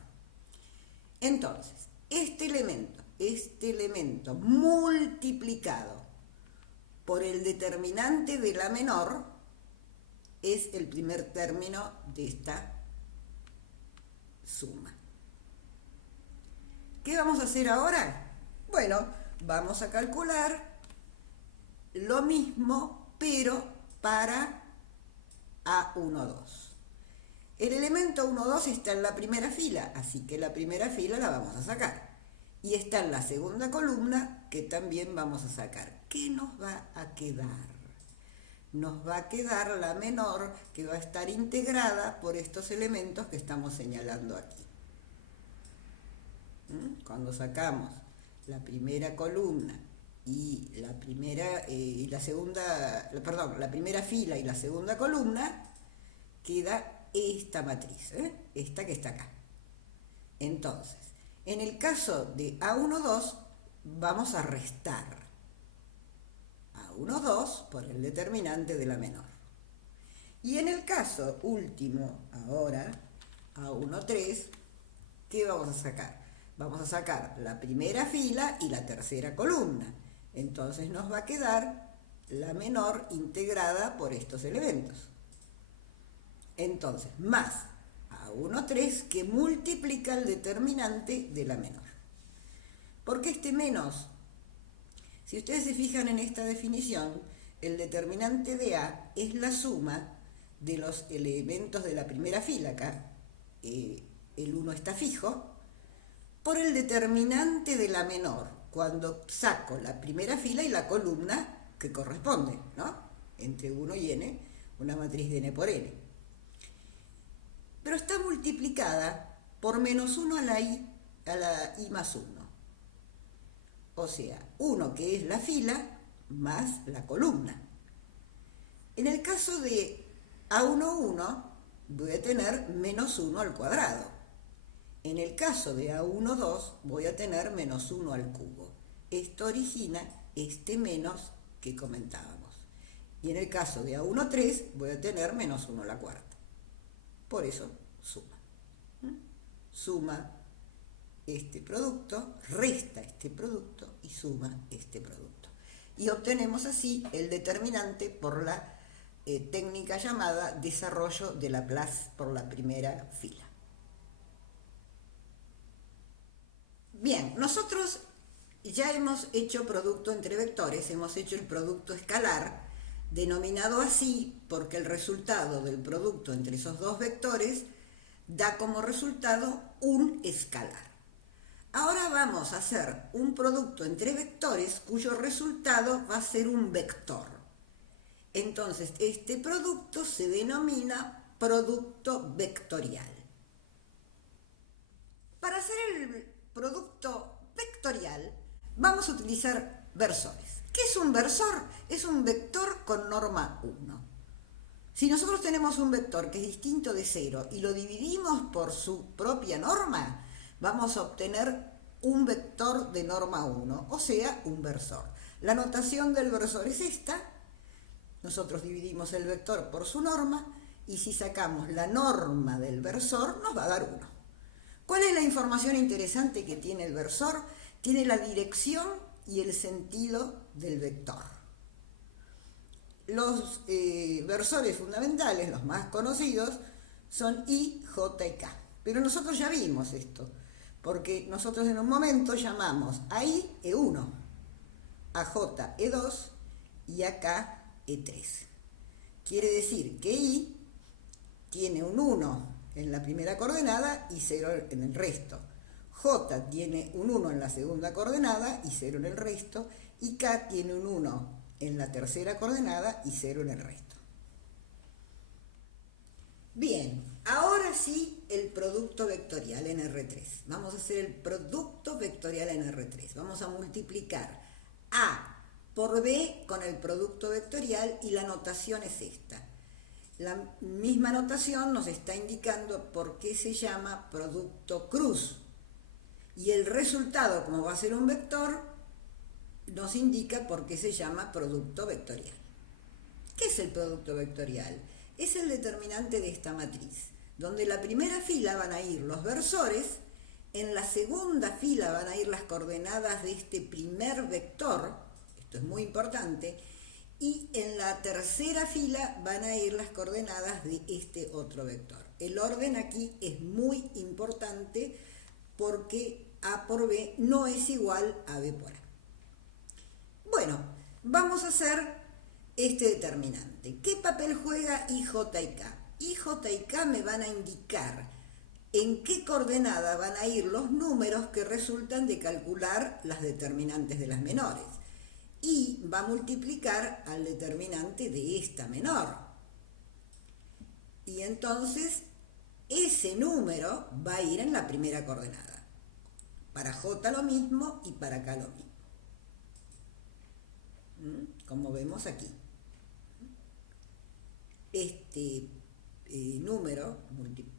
Entonces, este elemento multiplicado por el determinante de la menor es el primer término de esta suma. ¿Qué vamos a hacer ahora? Bueno, vamos a calcular lo mismo, pero para A12. El elemento 1, 2 está en la primera fila, así que la primera fila la vamos a sacar. Y está en la segunda columna, que también vamos a sacar. ¿Qué nos va a quedar? Nos va a quedar la menor, que va a estar integrada por estos elementos que estamos señalando aquí. Cuando sacamos la primera columna y la primera y la segunda, perdón, la primera fila y la segunda columna, queda esta matriz, esta que está acá. Entonces, en el caso de A12, vamos a restar A12 por el determinante de la menor. Y en el caso último, ahora, A13, ¿qué vamos a sacar? Vamos a sacar la primera fila y la tercera columna. Entonces nos va a quedar la menor integrada por estos elementos. Entonces, más A13 que multiplica el determinante de la menor. ¿Por qué este menos? Si ustedes se fijan en esta definición, el determinante de A es la suma de los elementos de la primera fila, acá el 1 está fijo, por el determinante de la menor, cuando saco la primera fila y la columna que corresponde, ¿no? Entre 1 y n, una matriz de n por n. Pero está multiplicada por menos 1 a la i más 1. O sea, 1 que es la fila más la columna. En el caso de A11 voy a tener menos 1 al cuadrado. En el caso de A12 voy a tener menos 1 al cubo. Esto origina este menos que comentábamos. Y en el caso de A13 voy a tener menos 1 a la cuarta. Por eso suma. Suma este producto, resta este producto y suma este producto. Y obtenemos así el determinante por la técnica llamada desarrollo de Laplace por la primera fila. Bien, nosotros ya hemos hecho producto entre vectores, hemos hecho el producto escalar, denominado así porque el resultado del producto entre esos dos vectores da como resultado un escalar. Ahora vamos a hacer un producto entre vectores cuyo resultado va a ser un vector. Entonces, este producto se denomina producto vectorial. Para hacer el producto vectorial, vamos a utilizar versores. ¿Qué es un versor? Es un vector con norma 1. Si nosotros tenemos un vector que es distinto de 0 y lo dividimos por su propia norma, vamos a obtener un vector de norma 1, o sea, un versor. La notación del versor es esta. Nosotros dividimos el vector por su norma y si sacamos la norma del versor nos va a dar 1. ¿Cuál es la información interesante que tiene el versor? Tiene la dirección y el sentido del vector. Los versores fundamentales, los más conocidos, son I, J y K. Pero nosotros ya vimos esto, porque nosotros en un momento llamamos a I E1, a J E2 y a K E3. Quiere decir que I tiene un 1 en la primera coordenada y 0 en el resto. J tiene un 1 en la segunda coordenada y 0 en el resto. Y K tiene un 1 en la tercera coordenada y 0 en el resto. Bien, ahora sí el producto vectorial en R3. Vamos a hacer el producto vectorial en R3. Vamos a multiplicar A por B con el producto vectorial y la notación es esta. La misma notación nos está indicando por qué se llama producto cruz. Y el resultado, como va a ser un vector, nos indica por qué se llama producto vectorial. ¿Qué es el producto vectorial? Es el determinante de esta matriz, donde en la primera fila van a ir los versores, en la segunda fila van a ir las coordenadas de este primer vector, esto es muy importante, y en la tercera fila van a ir las coordenadas de este otro vector. El orden aquí es muy importante porque A por B no es igual a B por A. Bueno, vamos a hacer este determinante. ¿Qué papel juega I, J y K? I, J y K me van a indicar en qué coordenada van a ir los números que resultan de calcular las determinantes de las menores. Y va a multiplicar al determinante de esta menor. Y entonces ese número va a ir en la primera coordenada. Para J lo mismo y para K lo mismo. como vemos aquí. Este número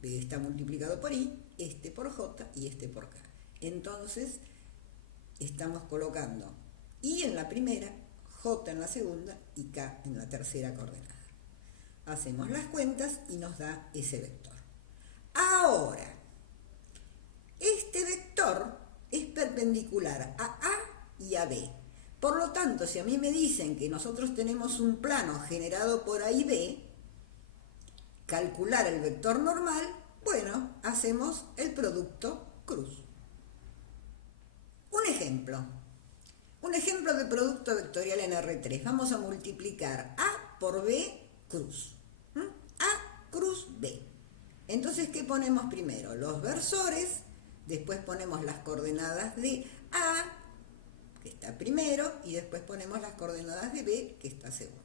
está multiplicado por i, este por j y este por k. Entonces, estamos colocando i en la primera, j en la segunda y k en la tercera coordenada. Hacemos las cuentas y nos da ese vector. Ahora, este vector es perpendicular a A y a B. Por lo tanto, si a mí me dicen que nosotros tenemos un plano generado por A y B, calcular el vector normal, bueno, hacemos el producto cruz. Un ejemplo de producto vectorial en R3. Vamos a multiplicar A por B cruz. A cruz B. Entonces, ¿qué ponemos primero? Los versores, después ponemos las coordenadas de A, que está primero, y después ponemos las coordenadas de B, que está segundo.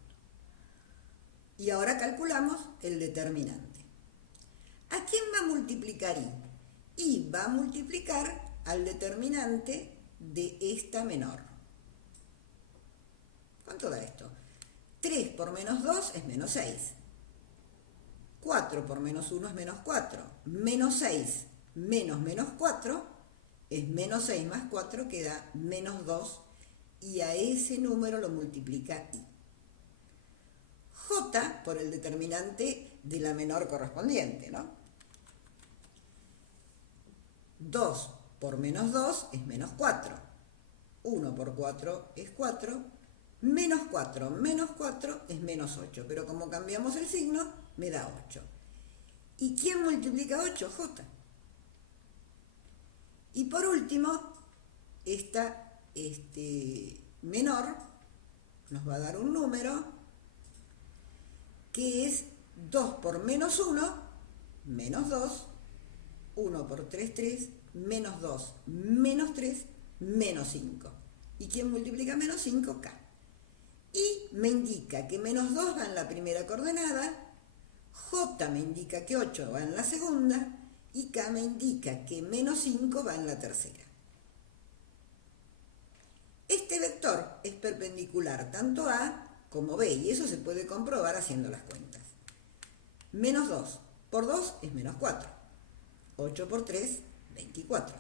Y ahora calculamos el determinante. ¿A quién va a multiplicar I? I va a multiplicar al determinante de esta menor. ¿Cuánto da esto? 3 por menos 2 es menos 6. 4 por menos 1 es menos 4. Menos 6 menos menos 4 es menos 6 más 4 que da menos 2. Y a ese número lo multiplica I. J por el determinante de la menor correspondiente, ¿no? 2 por menos 2 es menos 4. 1 por 4 es 4. Menos 4 menos 4 es menos 8. Pero como cambiamos el signo, me da 8. ¿Y quién multiplica 8? J. Y por último, esta menor nos va a dar un número que es 2 por menos 1, menos 2. 1 por 3, 3, menos 2, menos 3, menos 5. ¿Y quién multiplica menos 5? K. Y me indica que menos 2 va en la primera coordenada, J me indica que 8 va en la segunda, y K me indica que menos 5 va en la tercera. Este vector es perpendicular tanto a A como B, y eso se puede comprobar haciendo las cuentas. Menos 2 por 2 es menos 4. 8 por 3, 24.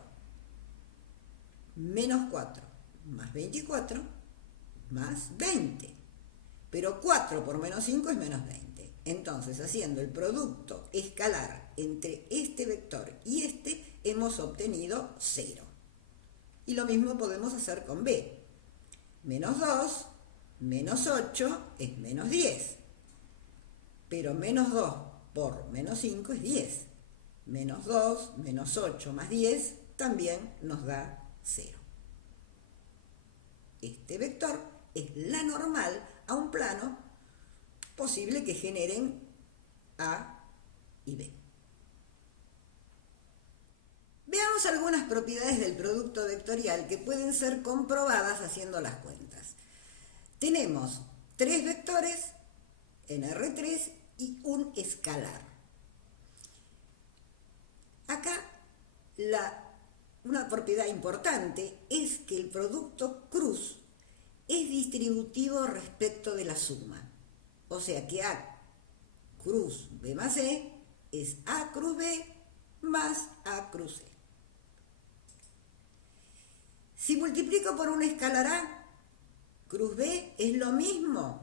Menos 4 más 24 más 20. Pero 4 por menos 5 es menos 20. Entonces, haciendo el producto escalar entre este vector y este, hemos obtenido 0. Y lo mismo podemos hacer con B. Menos 2 menos 8 es menos 10. Pero menos 2 por menos 5 es 10. Menos 2 menos 8 más 10 también nos da 0. Este vector es la normal a un plano posible que generen A y B. Veamos algunas propiedades del producto vectorial que pueden ser comprobadas haciendo las cuentas. Tenemos 3 vectores en R3 y un escalar. Acá una propiedad importante es que el producto cruz es distributivo respecto de la suma. O sea que A cruz B más C es A cruz B más A cruz C. Si multiplico por un escalar A cruz B es lo mismo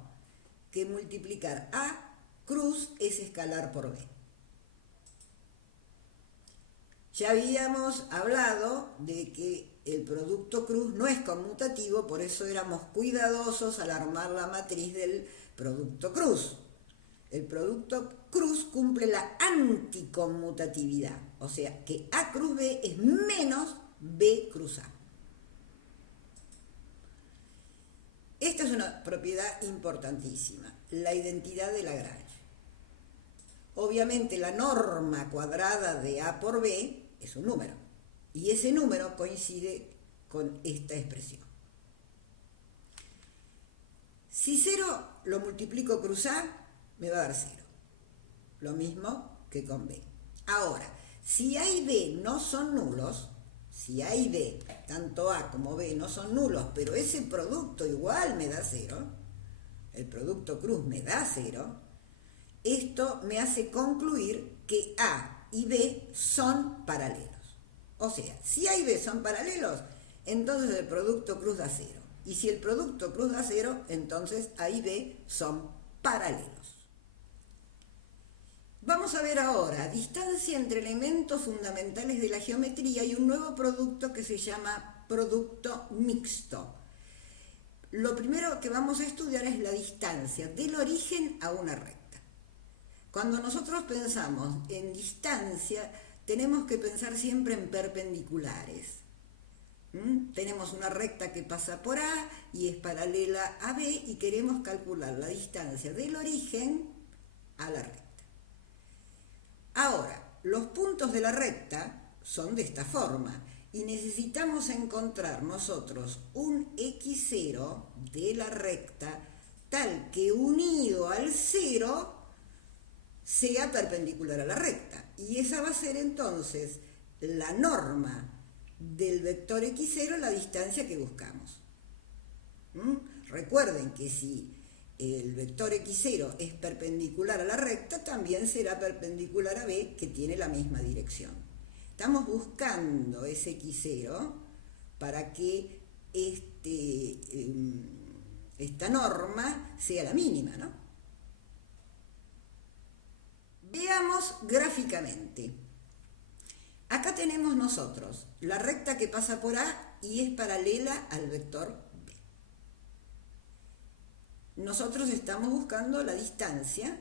que multiplicar A cruz S escalar por B. Ya habíamos hablado de que el producto cruz no es conmutativo, por eso éramos cuidadosos al armar la matriz del producto cruz. El producto cruz cumple la anticonmutatividad, o sea que A cruz B es menos B cruz A. Esta es una propiedad importantísima, la identidad de Lagrange. Obviamente la norma cuadrada de A por B es un número, y ese número coincide con esta expresión. Si 0 lo multiplico cruz A, me va a dar 0. Lo mismo que con B. Ahora, si A y B no son nulos, si A y B, tanto A como B, no son nulos, pero ese producto igual me da 0, el producto cruz me da 0, esto me hace concluir que A y B son paralelos. O sea, si A y B son paralelos, entonces el producto cruz da 0. Y si el producto cruz da 0, entonces A y B son paralelos. Vamos a ver ahora distancia entre elementos fundamentales de la geometría y un nuevo producto que se llama producto mixto. Lo primero que vamos a estudiar es la distancia del origen a una recta. Cuando nosotros pensamos en distancia, tenemos que pensar siempre en perpendiculares. Tenemos una recta que pasa por A y es paralela a B y queremos calcular la distancia del origen a la recta. Ahora, los puntos de la recta son de esta forma y necesitamos encontrar nosotros un x0 de la recta tal que unido al 0 sea perpendicular a la recta. Y esa va a ser entonces la norma del vector x0, la distancia que buscamos. Recuerden que si el vector x0 es perpendicular a la recta, también será perpendicular a B, que tiene la misma dirección. Estamos buscando ese x0 para que esta norma sea la mínima, ¿no? Veamos gráficamente. Acá tenemos nosotros la recta que pasa por A y es paralela al vector B. Nosotros estamos buscando la distancia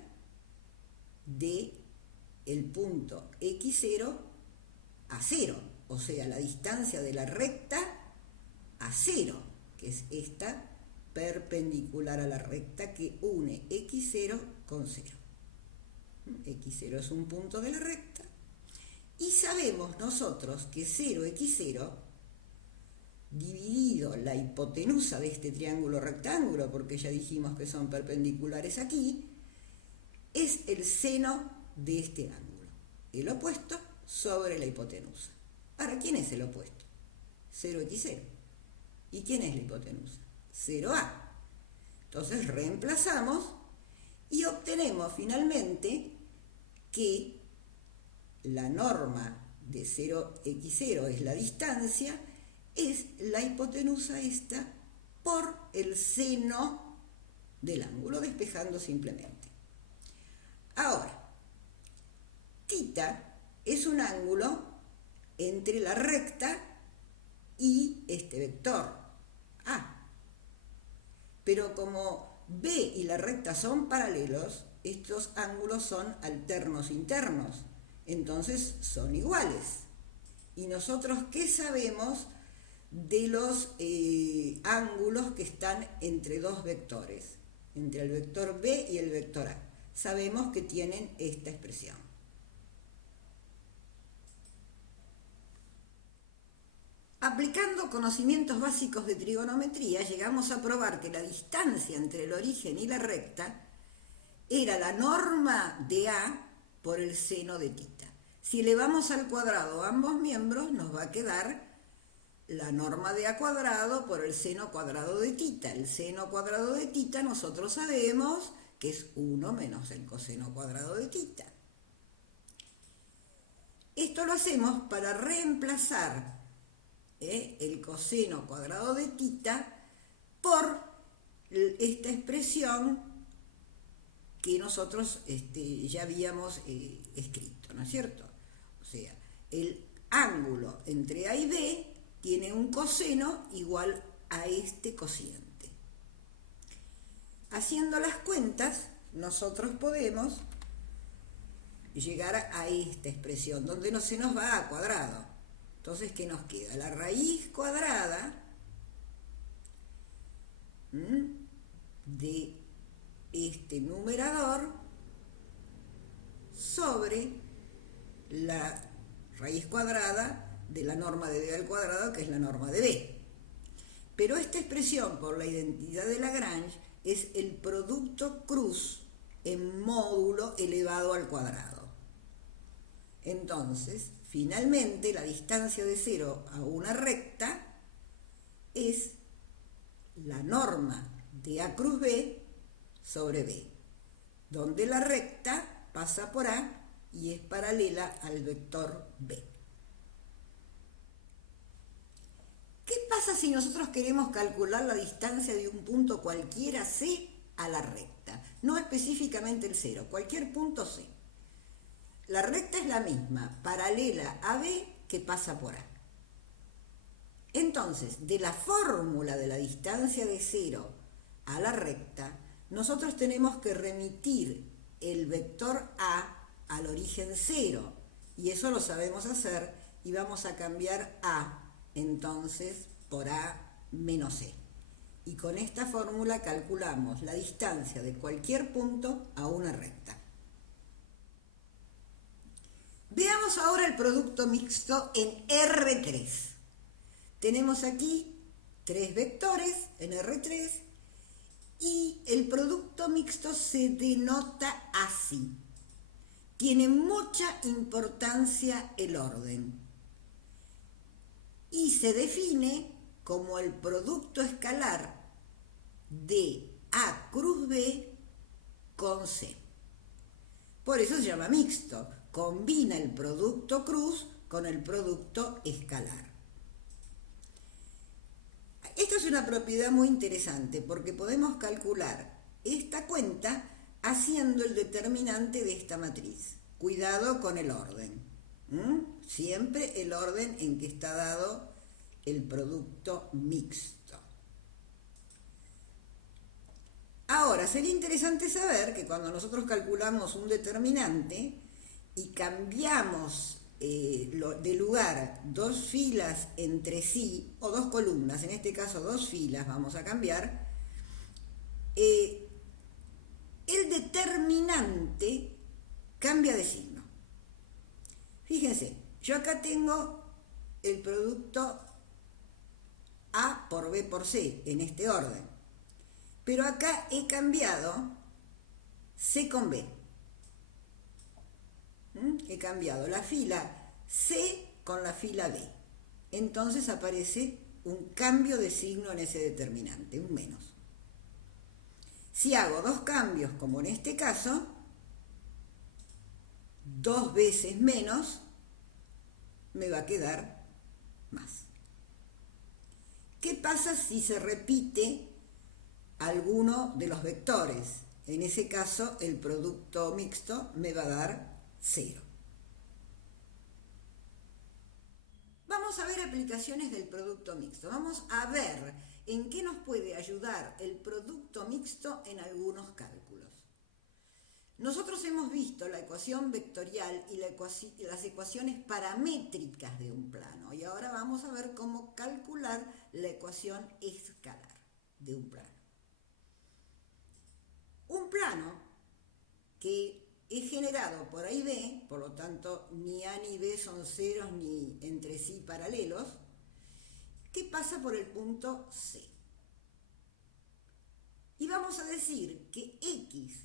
de el punto x0 a 0, o sea, la distancia de la recta a 0, que es esta perpendicular a la recta que une x0 con 0. x0 es un punto de la recta y sabemos nosotros que 0x0 dividido la hipotenusa de este triángulo rectángulo, porque ya dijimos que son perpendiculares aquí, es el seno de este ángulo, el opuesto sobre la hipotenusa. Ahora, ¿quién es el opuesto? 0x0. ¿Y quién es la hipotenusa? 0a. Entonces reemplazamos y obtenemos finalmente que la norma de 0x0 es la distancia, es la hipotenusa esta por el seno del ángulo, despejando simplemente. Ahora, θ es un ángulo entre la recta y este vector A. Pero como B y la recta son paralelos, estos ángulos son alternos internos, entonces son iguales. ¿Y nosotros qué sabemos de los ángulos que están entre dos vectores? Entre el vector B y el vector A. Sabemos que tienen esta expresión. Aplicando conocimientos básicos de trigonometría, llegamos a probar que la distancia entre el origen y la recta era la norma de A por el seno de θ. Si elevamos al cuadrado ambos miembros, nos va a quedar la norma de A cuadrado por el seno cuadrado de θ. El seno cuadrado de θ nosotros sabemos que es 1 menos el coseno cuadrado de θ. Esto lo hacemos para reemplazar el coseno cuadrado de θ por esta expresión que nosotros ya habíamos escrito, ¿no es cierto? O sea, el ángulo entre A y B tiene un coseno igual a este cociente. Haciendo las cuentas, nosotros podemos llegar a esta expresión, donde no se nos va a cuadrado. Entonces, ¿qué nos queda? La raíz cuadrada de este numerador sobre la raíz cuadrada de la norma de B al cuadrado, que es la norma de B. Pero esta expresión, por la identidad de Lagrange, es el producto cruz en módulo elevado al cuadrado. Entonces, finalmente la distancia de 0 a una recta es la norma de A cruz B sobre B, donde la recta pasa por A y es paralela al vector B. ¿Qué pasa si nosotros queremos calcular la distancia de un punto cualquiera C a la recta? No específicamente el 0, cualquier punto C. La recta es la misma, paralela a B que pasa por A. Entonces, de la fórmula de la distancia de 0 a la recta, nosotros tenemos que remitir el vector A al origen 0, y eso lo sabemos hacer, y vamos a cambiar A entonces por A menos C. Y con esta fórmula calculamos la distancia de cualquier punto a una recta. Veamos ahora el producto mixto en R3. Tenemos aquí 3 vectores en R3 y el producto mixto se denota así. Tiene mucha importancia el orden y se define como el producto escalar de A cruz B con C. Por eso se llama mixto, combina el producto cruz con el producto escalar. Esta es una propiedad muy interesante porque podemos calcular esta cuenta haciendo el determinante de esta matriz. Cuidado con el orden. Siempre el orden en que está dado el producto mixto. Ahora, sería interesante saber que cuando nosotros calculamos un determinante y cambiamos de lugar 2 filas entre sí, o 2 columnas, en este caso 2 filas vamos a cambiar, el determinante cambia de signo. Fíjense, yo acá tengo el producto A por B por C, en este orden, pero acá he cambiado C con B. He cambiado la fila C con la fila B. Entonces aparece un cambio de signo en ese determinante, un menos. Si hago 2 cambios, como en este caso, 2 veces menos, me va a quedar más. ¿Qué pasa si se repite alguno de los vectores? En ese caso, el producto mixto me va a dar 0. Vamos a ver aplicaciones del producto mixto. Vamos a ver en qué nos puede ayudar el producto mixto en algunos cálculos. Nosotros hemos visto la ecuación vectorial y las ecuaciones paramétricas de un plano. Y ahora vamos a ver cómo calcular la ecuación escalar de un plano. Un plano que es generado por A y B, por lo tanto ni A ni B son ceros ni entre sí paralelos, que pasa por el punto C. Y vamos a decir que X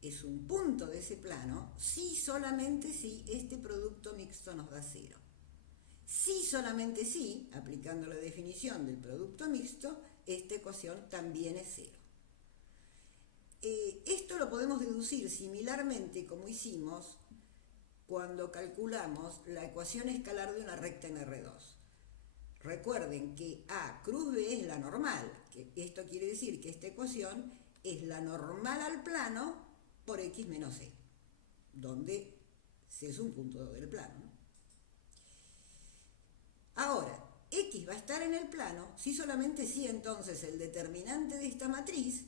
es un punto de ese plano si solamente si este producto mixto nos da 0. Si solamente si, aplicando la definición del producto mixto, esta ecuación también es 0. Esto lo podemos deducir similarmente como hicimos cuando calculamos la ecuación escalar de una recta en R2. Recuerden que A cruz B es la normal, que esto quiere decir que esta ecuación es la normal al plano por X menos C, donde C es un punto del plano. Ahora, X va a estar en el plano si solamente si entonces el determinante de esta matriz,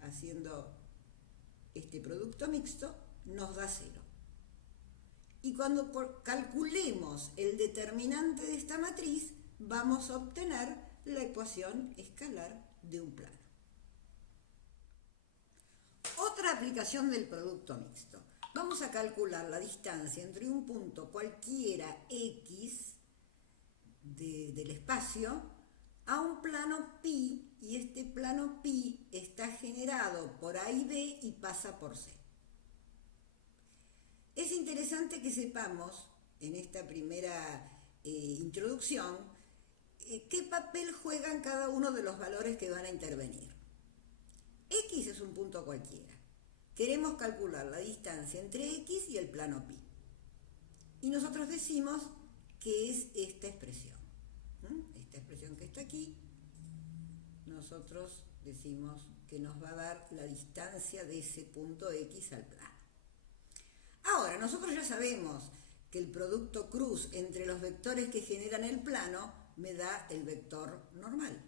haciendo este producto mixto, nos da 0. Y cuando calculemos el determinante de esta matriz, vamos a obtener la ecuación escalar de un plano. Otra aplicación del producto mixto. Vamos a calcular la distancia entre un punto cualquiera X del espacio a un plano pi, y este plano pi está generado por A y B y pasa por C. Es interesante que sepamos en esta primera introducción, qué papel juegan cada uno de los valores que van a intervenir. X es un punto cualquiera. Queremos calcular la distancia entre X y el plano pi. Y nosotros decimos que es esta expresión. Esta expresión que está aquí, nosotros decimos que nos va a dar la distancia de ese punto X al plano. Ahora, nosotros ya sabemos que el producto cruz entre los vectores que generan el plano me da el vector normal.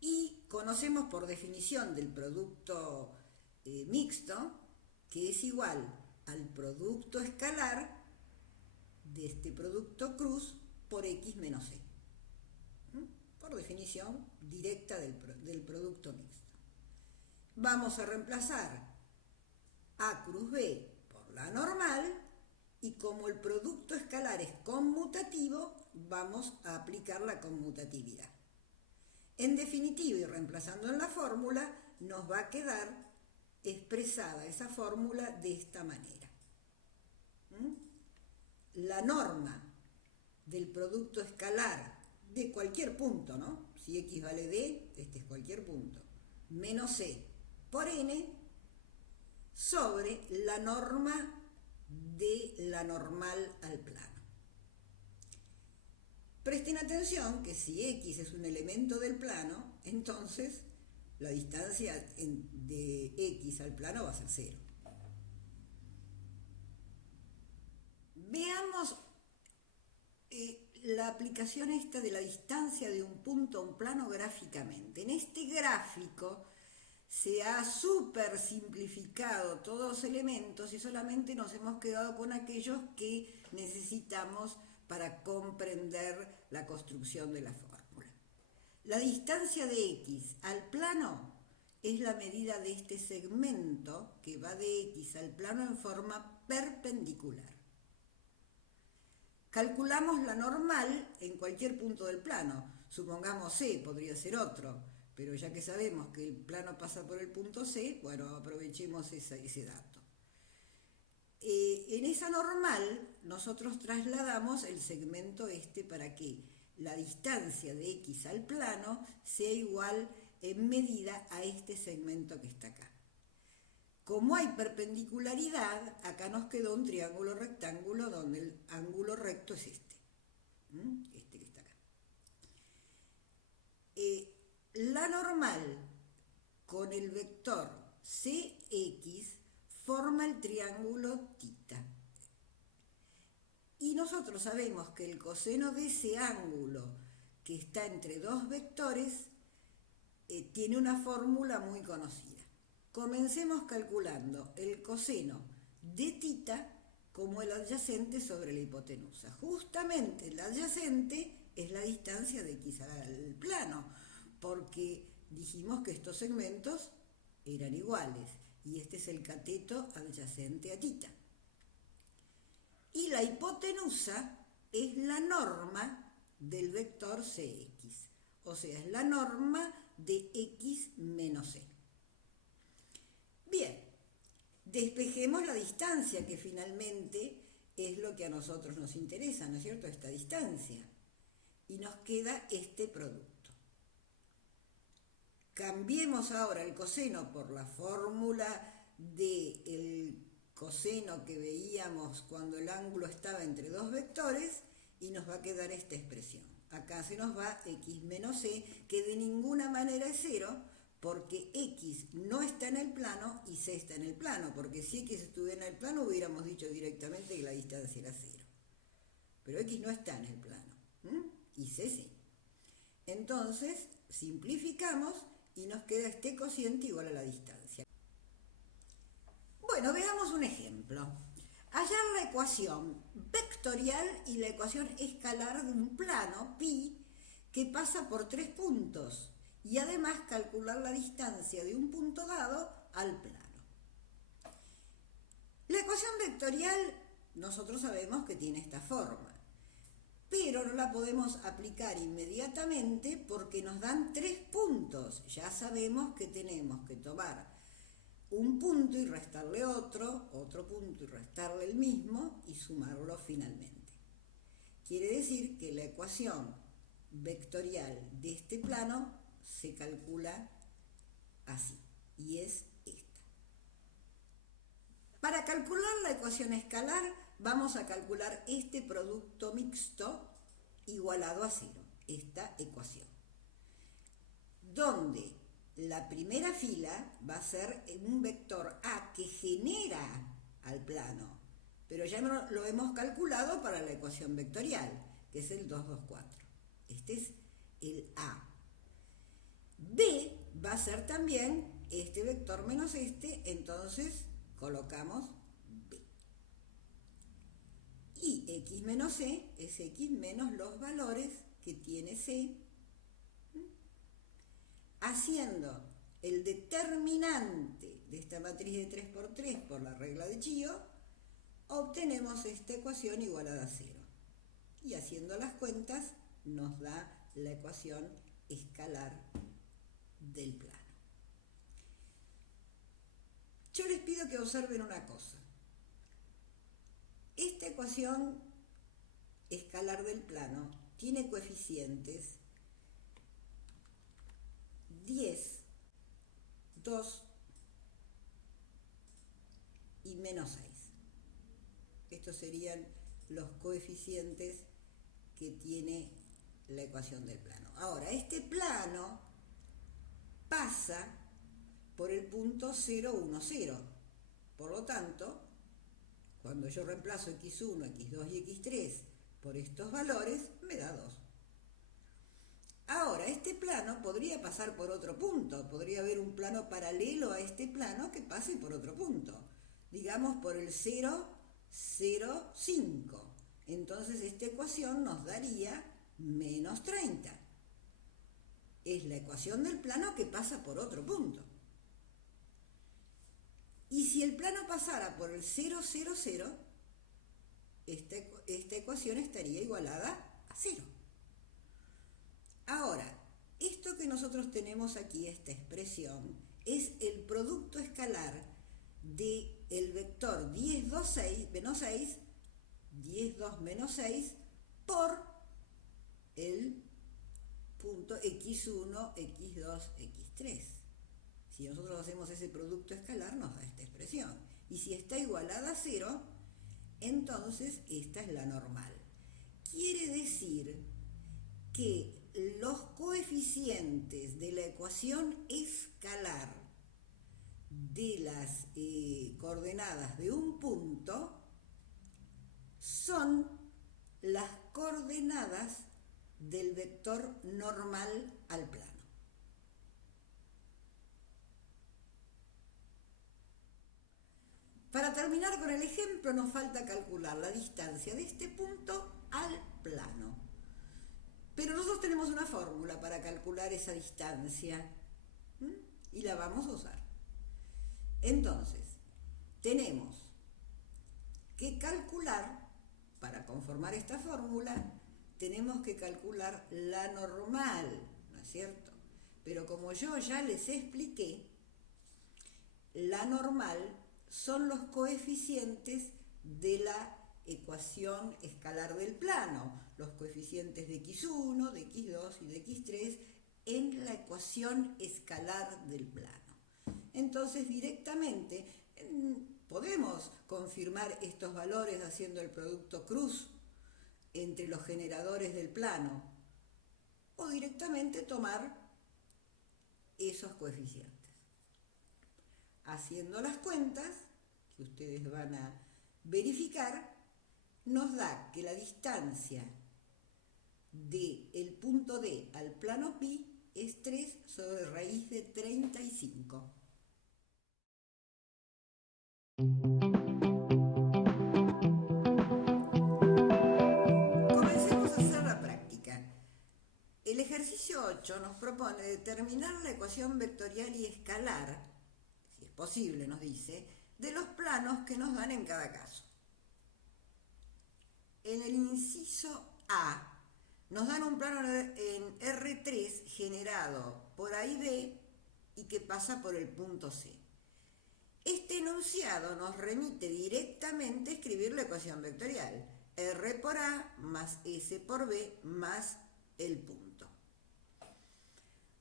Y conocemos por definición del producto mixto que es igual al producto escalar de este producto cruz por X menos E. Por definición directa del producto mixto. Vamos a reemplazar A cruz B por la normal y como el producto escalar es conmutativo, vamos a aplicar la conmutatividad. En definitiva, y reemplazando en la fórmula, nos va a quedar expresada esa fórmula de esta manera. La norma del producto escalar de cualquier punto, ¿no? Si X vale D, este es cualquier punto, menos C por N sobre la norma de la normal al plano. Presten atención que si X es un elemento del plano, entonces la distancia de X al plano va a ser 0. Veamos la aplicación esta de la distancia de un punto a un plano gráficamente. En este gráfico se ha súper simplificado todos los elementos y solamente nos hemos quedado con aquellos que necesitamos para comprender la construcción de la fórmula. La distancia de X al plano es la medida de este segmento que va de X al plano en forma perpendicular. Calculamos la normal en cualquier punto del plano. Supongamos C, podría ser otro, pero ya que sabemos que el plano pasa por el punto C, bueno, aprovechemos ese dato. En esa normal nosotros trasladamos el segmento este para que la distancia de X al plano sea igual en medida a este segmento que está acá. Como hay perpendicularidad, acá nos quedó un triángulo rectángulo donde el ángulo recto es este que está acá. La normal con el vector CX forma el triángulo θ. Y nosotros sabemos que el coseno de ese ángulo que está entre dos vectores tiene una fórmula muy conocida. Comencemos calculando el coseno de θ como el adyacente sobre la hipotenusa. Justamente el adyacente es la distancia de X al plano, porque dijimos que estos segmentos eran iguales, y este es el cateto adyacente a θ. Y la hipotenusa es la norma del vector Cx, o sea, es la norma de X menos E. Bien, despejemos la distancia, que finalmente es lo que a nosotros nos interesa, ¿no es cierto?, esta distancia. Y nos queda este producto. Cambiemos ahora el coseno por la fórmula del coseno que veíamos cuando el ángulo estaba entre dos vectores y nos va a quedar esta expresión. Acá se nos va X menos E, que de ninguna manera es 0, porque X no está en el plano y C está en el plano, porque si X estuviera en el plano hubiéramos dicho directamente que la distancia era 0. Pero X no está en el plano, y C sí. Entonces, simplificamos y nos queda este cociente igual a la distancia. Bueno, veamos un ejemplo. Hallar la ecuación vectorial y la ecuación escalar de un plano, pi, que pasa por 3 puntos, y además calcular la distancia de un punto dado al plano. La ecuación vectorial nosotros sabemos que tiene esta forma, pero no la podemos aplicar inmediatamente porque nos dan 3 puntos. Ya sabemos que tenemos que tomar un punto y restarle otro punto y restarle el mismo y sumarlo finalmente. Quiere decir que la ecuación vectorial de este plano se calcula así, y es esta. Para calcular la ecuación escalar, vamos a calcular este producto mixto igualado a cero, esta ecuación, donde la primera fila va a ser un vector A que genera al plano, pero ya lo hemos calculado para la ecuación vectorial, que es el 2, 2, 4. Este es el A. B va a ser también este vector menos este, entonces colocamos B. Y X menos C es X menos los valores que tiene C, haciendo el determinante de esta matriz de 3×3 por la regla de Chío, obtenemos esta ecuación igualada a 0. Y haciendo las cuentas nos da la ecuación escalar del plano. Yo les pido que observen una cosa. Esta ecuación escalar del plano tiene coeficientes 10, 2 y menos 6. Estos serían los coeficientes que tiene la ecuación del plano. Ahora, este plano pasa por el punto 0, 1, 0. Por lo tanto, cuando yo reemplazo x1, x2 y x3 por estos valores, me da 2. Ahora, este plano podría pasar por otro punto. Podría haber un plano paralelo a este plano que pase por otro punto. Digamos por el 0, 0, 5. Entonces esta ecuación nos daría menos 30. Es la ecuación del plano que pasa por otro punto. Y si el plano pasara por el 0, 0, 0, esta ecuación estaría igualada a 0. Ahora, esto que nosotros tenemos aquí, esta expresión, es el producto escalar del vector 10, 2, 6, menos 6, 10, 2, menos 6, por el punto x1, x2, x3. Si nosotros hacemos ese producto escalar, nos da esta expresión. Y si está igualada a 0, entonces esta es la normal. Quiere decir que los coeficientes de la ecuación escalar de las coordenadas de un punto son las coordenadas del vector normal al plano. Para terminar con el ejemplo, nos falta calcular la distancia de este punto al plano. Pero nosotros tenemos una fórmula para calcular esa distancia, y la vamos a usar. Entonces, tenemos que calcular, para conformar esta fórmula, tenemos que calcular la normal, ¿no es cierto? Pero como yo ya les expliqué, la normal son los coeficientes de la ecuación escalar del plano, los coeficientes de x1, de x2 y de x3 en la ecuación escalar del plano. Entonces directamente podemos confirmar estos valores haciendo el producto cruz entre los generadores del plano o directamente tomar esos coeficientes. Haciendo las cuentas, que ustedes van a verificar, nos da que la distancia del punto D al plano pi es 3 sobre raíz de 35. Comencemos a hacer la práctica. El ejercicio 8 nos propone determinar la ecuación vectorial y escalar, si es posible, nos dice, de los planos que nos dan en cada caso. En el inciso A nos dan un plano en R3 generado por A y B y que pasa por el punto C. Este enunciado nos remite directamente a escribir la ecuación vectorial. R por A más S por B más el punto.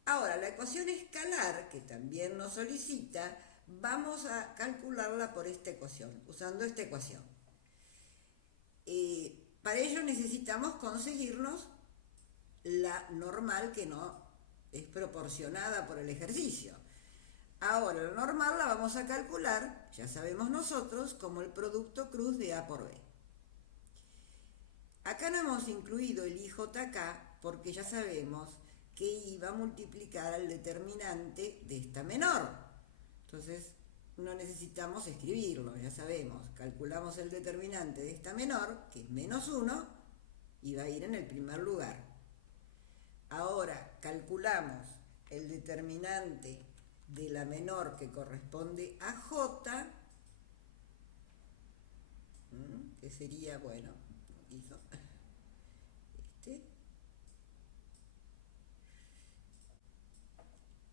Ahora, la ecuación escalar, que también nos solicita, vamos a calcularla por esta ecuación, usando esta ecuación. Para ello necesitamos conseguirnos la normal que no es proporcionada por el ejercicio. Ahora, la normal la vamos a calcular, ya sabemos nosotros, como el producto cruz de A por B. Acá no hemos incluido el IJK porque ya sabemos que iba a multiplicar al determinante de esta menor. Entonces, no necesitamos escribirlo, ya sabemos. Calculamos el determinante de esta menor, que es menos 1, y va a ir en el primer lugar. Ahora, calculamos el determinante de la menor que corresponde a J, que sería, bueno, hizo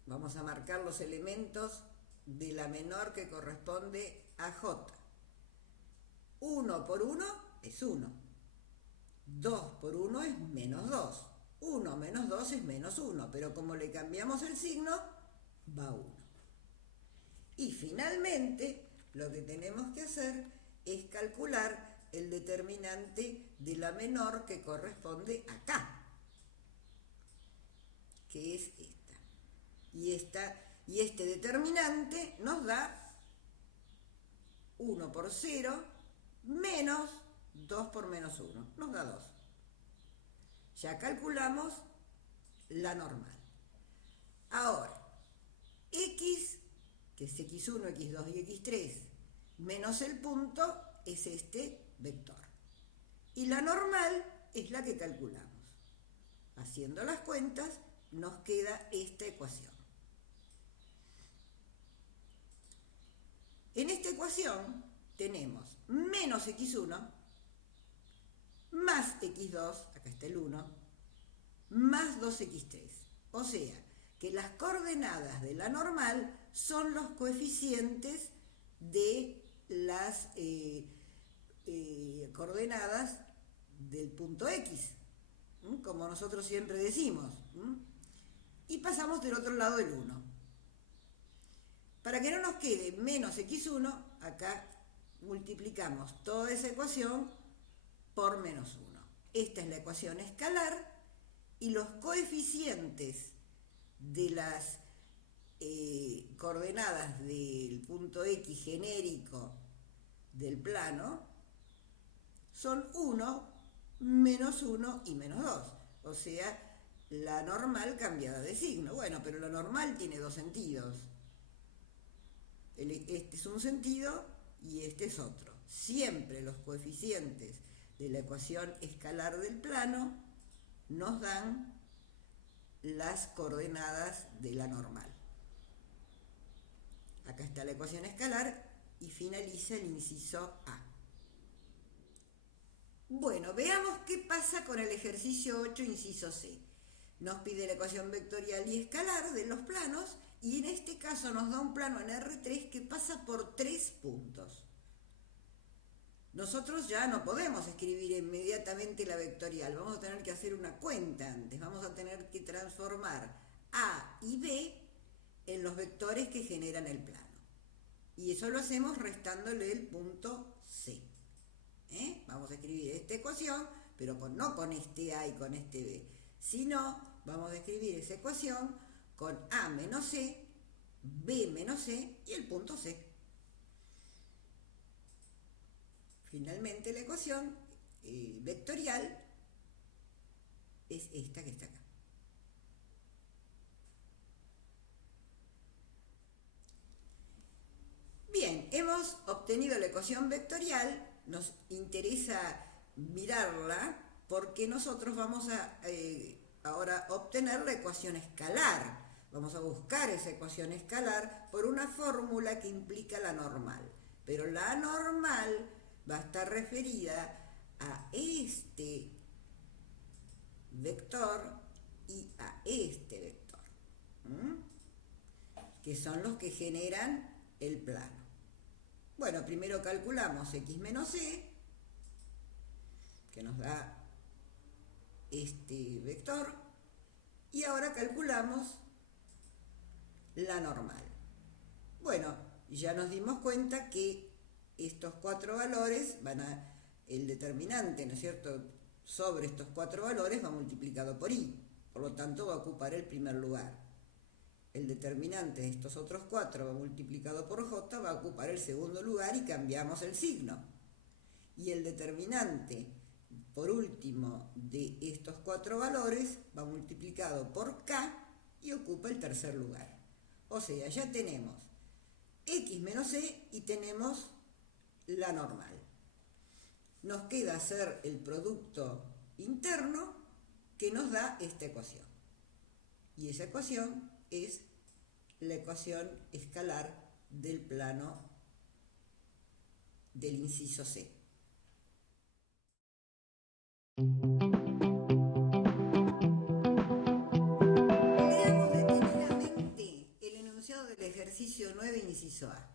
vamos a marcar los elementos de la menor que corresponde a J. 1 por 1 es 1. 2 por 1 es menos 2. 1 menos 2 es menos 1, pero como le cambiamos el signo, va 1. Y finalmente, lo que tenemos que hacer es calcular el determinante de la menor que corresponde a K, que es esta. Y este determinante nos da 1 por 0 menos 2 por menos 1. Nos da 2. Ya calculamos la normal. Ahora, x, que es x1, x2 y x3, menos el punto, es este vector. Y la normal es la que calculamos. Haciendo las cuentas, nos queda esta ecuación. En esta ecuación tenemos menos x1 más x2, acá está el 1, más 2x3. O sea, que las coordenadas de la normal son los coeficientes de las coordenadas del punto X, como nosotros siempre decimos. Y pasamos del otro lado el 1. Para que no nos quede menos x1, acá multiplicamos toda esa ecuación por menos 1. Esta es la ecuación escalar y los coeficientes de las coordenadas del punto X genérico del plano son 1, menos 1 y menos 2. O sea, la normal cambiada de signo. Bueno, pero la normal tiene dos sentidos. Este es un sentido y este es otro. Siempre los coeficientes de la ecuación escalar del plano nos dan las coordenadas de la normal. Acá está la ecuación escalar y finaliza el inciso A. Bueno, veamos qué pasa con el ejercicio 8, inciso C. Nos pide la ecuación vectorial y escalar de los planos y en este caso nos da un plano en R3 que pasa por 3 puntos. Nosotros ya no podemos escribir inmediatamente la vectorial, vamos a tener que hacer una cuenta antes, vamos a tener que transformar A y B en los vectores que generan el plano. Y eso lo hacemos restándole el punto C. Vamos a escribir esta ecuación, pero no con este A y con este B, sino vamos a escribir esa ecuación con A menos C, B menos C y el punto C. Finalmente la ecuación vectorial es esta que está acá. Bien, hemos obtenido la ecuación vectorial, nos interesa mirarla porque nosotros vamos a ahora obtener la ecuación escalar. Vamos a buscar esa ecuación escalar por una fórmula que implica la normal. Pero la normal va a estar referida a este vector y a este vector, que son los que generan el plano. Bueno, primero calculamos x menos c, que nos da este vector, y ahora calculamos la normal. Bueno, ya nos dimos cuenta que estos 4 valores el determinante, ¿no es cierto?, sobre estos 4 valores va multiplicado por i, por lo tanto va a ocupar el primer lugar. El determinante de estos otros 4 va multiplicado por j va a ocupar el segundo lugar y cambiamos el signo. Y el determinante, por último, de estos 4 valores va multiplicado por k y ocupa el tercer lugar. O sea, ya tenemos x menos c y tenemos la normal. Nos queda hacer el producto interno que nos da esta ecuación. Y esa ecuación es la ecuación escalar del plano del inciso C. Leamos detenidamente el enunciado del ejercicio 9, inciso A.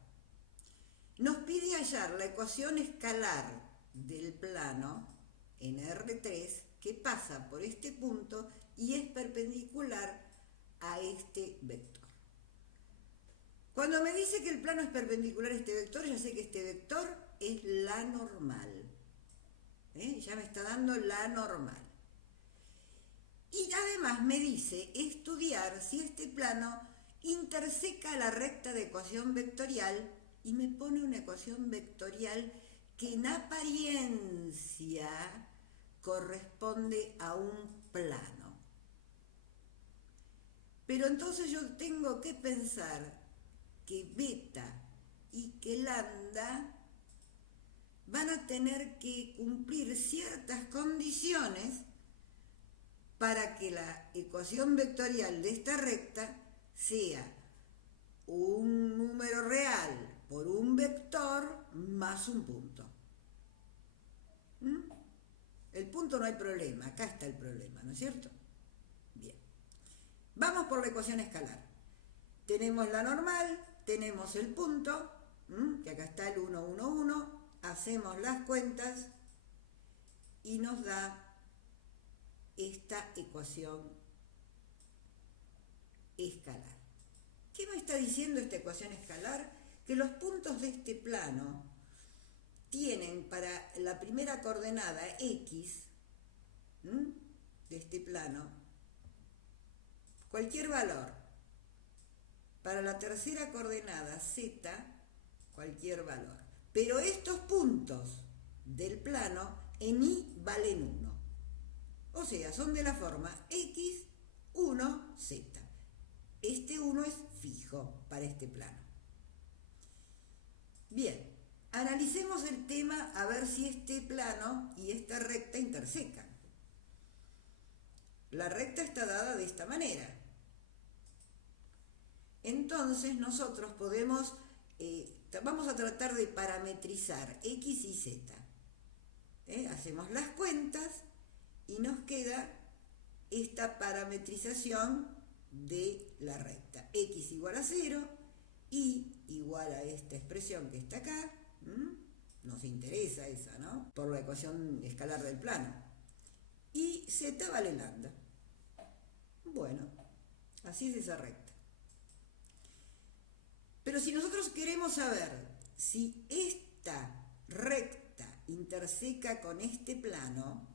Nos pide hallar la ecuación escalar del plano en R3 que pasa por este punto y es perpendicular a este vector. Cuando me dice que el plano es perpendicular a este vector, ya sé que este vector es la normal. Ya me está dando la normal. Y además me dice estudiar si este plano interseca la recta de ecuación vectorial y me pone una ecuación vectorial que en apariencia corresponde a un plano. Pero entonces yo tengo que pensar que beta y que lambda van a tener que cumplir ciertas condiciones para que la ecuación vectorial de esta recta sea un número real por un vector más un punto. El punto no hay problema, acá está el problema, ¿no es cierto? Bien. Vamos por la ecuación escalar. Tenemos la normal, tenemos el punto, que acá está el 1, 1, 1, hacemos las cuentas y nos da esta ecuación escalar. ¿Qué me está diciendo esta ecuación escalar? Que los puntos de este plano tienen para la primera coordenada x de este plano cualquier valor. Para la tercera coordenada z, cualquier valor. Pero estos puntos del plano en i valen 1. O sea, son de la forma x, 1, z. Este 1 es fijo para este plano. Bien, analicemos el tema a ver si este plano y esta recta intersecan. La recta está dada de esta manera. Entonces nosotros podemos, vamos a tratar de parametrizar x y z. Hacemos las cuentas y nos queda esta parametrización de la recta. X igual a 0, y igual a esta expresión que está acá. Nos interesa esa, ¿no? Por la ecuación escalar del plano. Y z vale lambda. Bueno, así es esa recta. Pero si nosotros queremos saber si esta recta interseca con este plano,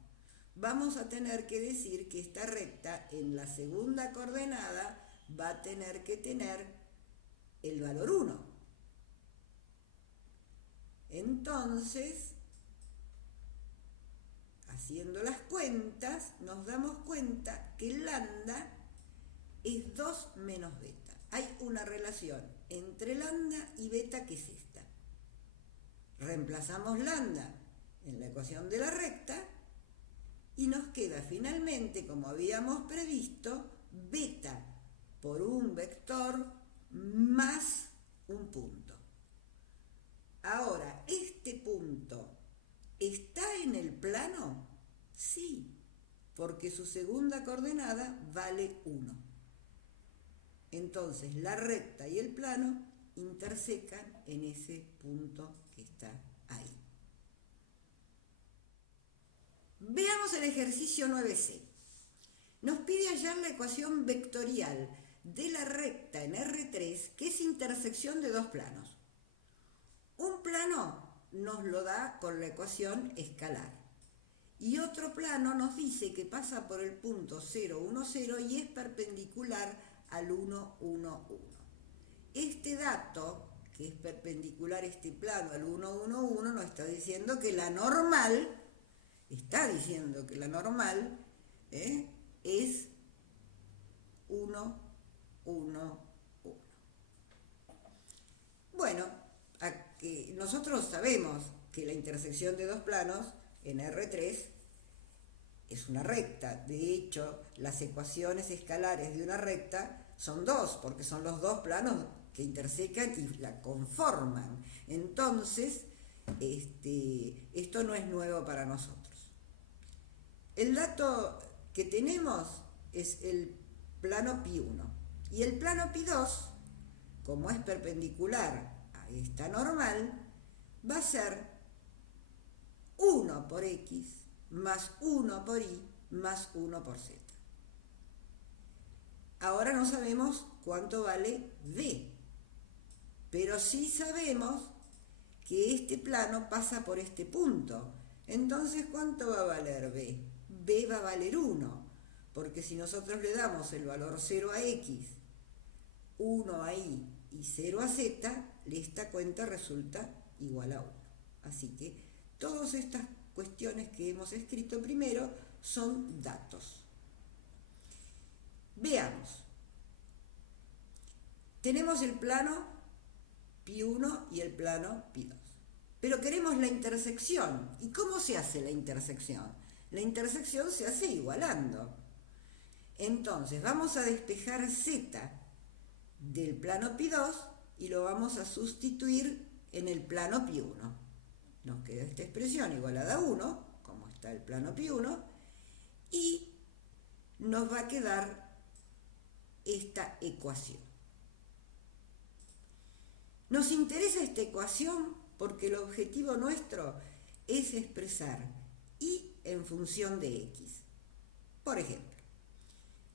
vamos a tener que decir que esta recta en la segunda coordenada va a tener que tener el valor 1. Entonces, haciendo las cuentas, nos damos cuenta que lambda es 2 menos beta. Hay una relación entre lambda y beta que es esta. Reemplazamos lambda en la ecuación de la recta y nos queda finalmente, como habíamos previsto, beta por un vector más un punto. Ahora, ¿este punto está en el plano? Sí, porque su segunda coordenada vale 1. Entonces, la recta y el plano intersecan en ese punto que está ahí. Veamos el ejercicio 9C. Nos pide hallar la ecuación vectorial de la recta en R3, que es intersección de dos planos. Un plano nos lo da con la ecuación escalar y otro plano nos dice que pasa por el punto 0, 1, 0 y es perpendicular al 1, 1, 1. Este dato, que es perpendicular este plano al 1, 1, 1, nos está diciendo que la normal, es 1, 1, 1. Bueno, nosotros sabemos que la intersección de dos planos en R3 es una recta. De hecho, las ecuaciones escalares de una recta son dos, porque son los dos planos que intersecan y la conforman. Entonces, esto no es nuevo para nosotros. El dato que tenemos es el plano pi1. Y el plano pi2, como es perpendicular a esta normal, va a ser 1 por x más 1 por y más 1 por z. Ahora no sabemos cuánto vale b, pero sí sabemos que este plano pasa por este punto. Entonces, ¿cuánto va a valer b? B va a valer 1, porque si nosotros le damos el valor 0 a x, 1 a y y 0 a z, esta cuenta resulta igual a 1. Así que todas estas cuestiones que hemos escrito primero son datos. Veamos. Tenemos el plano pi1 y el plano pi2. Pero queremos la intersección. ¿Y cómo se hace la intersección? La intersección se hace igualando. Entonces vamos a despejar z del plano pi2 y lo vamos a sustituir en el plano pi1. Nos queda esta expresión igualada a 1, como está el plano pi1, y nos va a quedar esta ecuación. Nos interesa esta ecuación porque el objetivo nuestro es expresar y en función de x. Por ejemplo,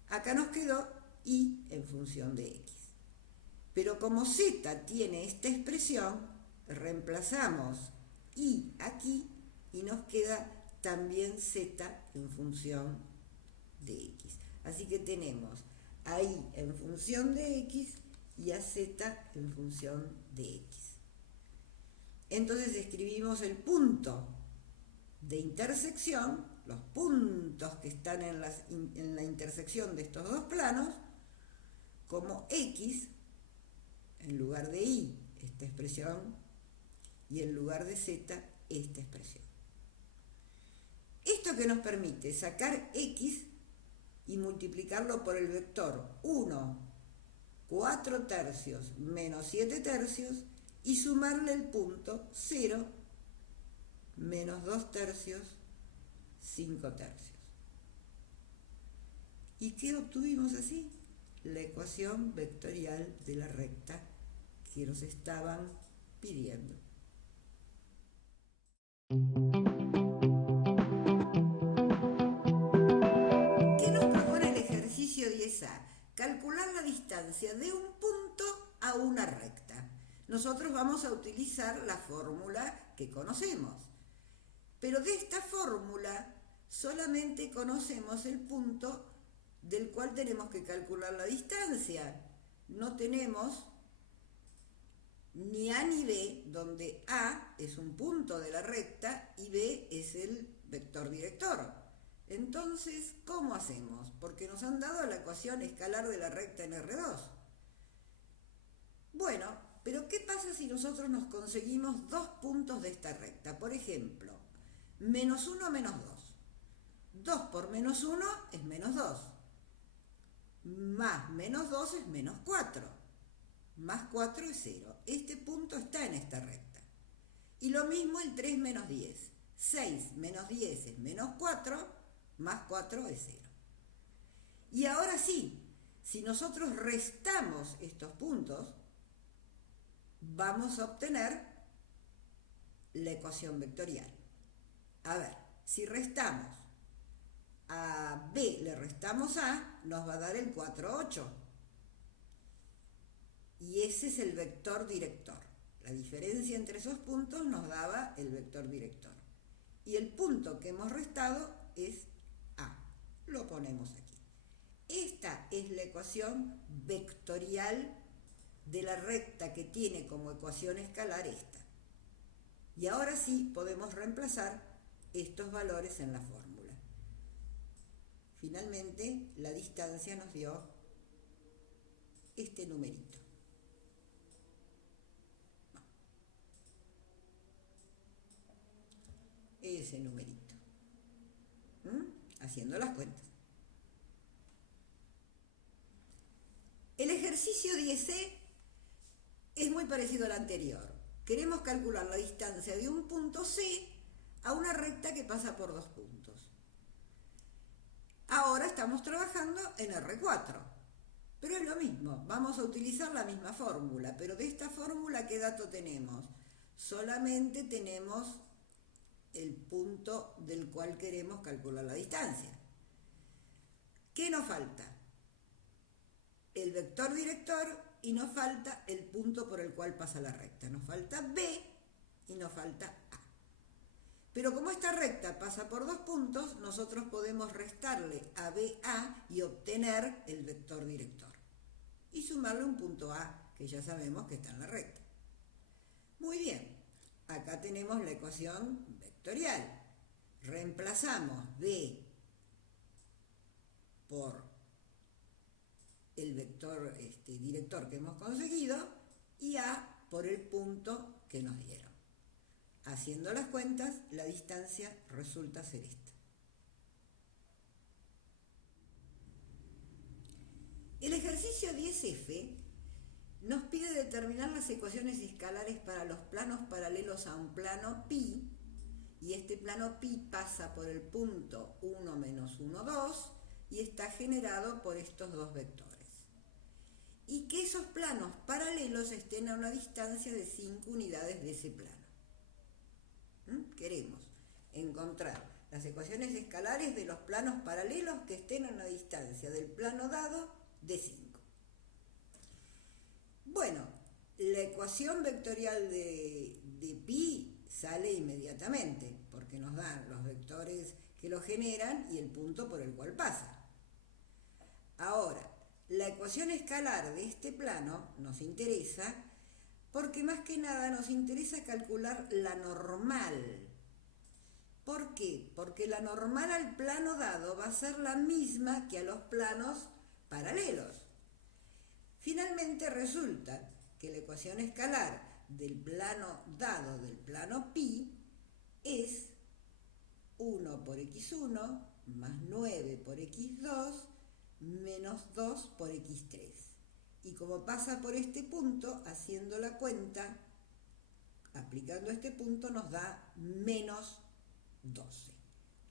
acá nos quedó y en función de x. Pero como z tiene esta expresión, reemplazamos y aquí y nos queda también z en función de x. Así que tenemos a y en función de x y a z en función de x. Entonces escribimos el punto de intersección, los puntos que están en la intersección de estos dos planos, como x, en lugar de y, esta expresión, y en lugar de z, esta expresión. Esto que nos permite sacar x y multiplicarlo por el vector 1, 4 tercios menos 7 tercios y sumarle el punto 0, menos 2 tercios, 5 tercios. ¿Y qué obtuvimos así? La ecuación vectorial de la recta que nos estaban pidiendo. ¿Qué nos propone el ejercicio 10A? Calcular la distancia de un punto a una recta. Nosotros vamos a utilizar la fórmula que conocemos, pero de esta fórmula solamente conocemos el punto del cual tenemos que calcular la distancia. No tenemos ni A ni B, donde A es un punto de la recta y B es el vector director. Entonces, ¿cómo hacemos? Porque nos han dado la ecuación escalar de la recta en R2. Bueno, pero ¿qué pasa si nosotros nos conseguimos dos puntos de esta recta? Por ejemplo, menos 1 menos 2. 2 por menos 1 es menos 2. Más menos 2 es menos 4. Más 4 es 0. Este punto está en esta recta. Y lo mismo el 3 menos 10. 6 menos 10 es menos 4, más 4 es 0. Y ahora sí, si nosotros restamos estos puntos, vamos a obtener la ecuación vectorial. A ver, si restamos a B, le restamos A, nos va a dar el 4, 8. Y ese es el vector director. La diferencia entre esos puntos nos daba el vector director. Y el punto que hemos restado es A. Lo ponemos aquí. Esta es la ecuación vectorial de la recta que tiene como ecuación escalar esta. Y ahora sí podemos reemplazar estos valores en la fórmula. Finalmente, la distancia nos dio este numerito. Ese numerito. Haciendo las cuentas. El ejercicio 10C es muy parecido al anterior. Queremos calcular la distancia de un punto C a una recta que pasa por dos puntos. Ahora estamos trabajando en R4, pero es lo mismo, vamos a utilizar la misma fórmula, pero de esta fórmula, ¿qué dato tenemos? Solamente tenemos el punto del cual queremos calcular la distancia. ¿Qué nos falta? El vector director y nos falta el punto por el cual pasa la recta. Nos falta B y nos falta A. Pero como esta recta pasa por dos puntos, nosotros podemos restarle a BA y obtener el vector director. Y sumarle un punto A, que ya sabemos que está en la recta. Muy bien, acá tenemos la ecuación vectorial. Reemplazamos B por el vector director que hemos conseguido y A por el punto que nos dieron. Haciendo las cuentas, la distancia resulta ser esta. El ejercicio 10F nos pide determinar las ecuaciones escalares para los planos paralelos a un plano pi, y este plano pi pasa por el punto 1 menos 1, 2 y está generado por estos dos vectores. Y que esos planos paralelos estén a una distancia de 5 unidades de ese plano. Queremos encontrar las ecuaciones escalares de los planos paralelos que estén a una distancia del plano dado de 5. Bueno, la ecuación vectorial de pi sale inmediatamente, porque nos dan los vectores que lo generan y el punto por el cual pasa. Ahora, la ecuación escalar de este plano nos interesa porque más que nada nos interesa calcular la normal. ¿Por qué? Porque la normal al plano dado va a ser la misma que a los planos paralelos. Finalmente resulta que la ecuación escalar del plano dado del plano pi es 1 por x1 más 9 por x2 menos 2 por x3. Y como pasa por este punto, haciendo la cuenta, aplicando este punto, nos da menos 12.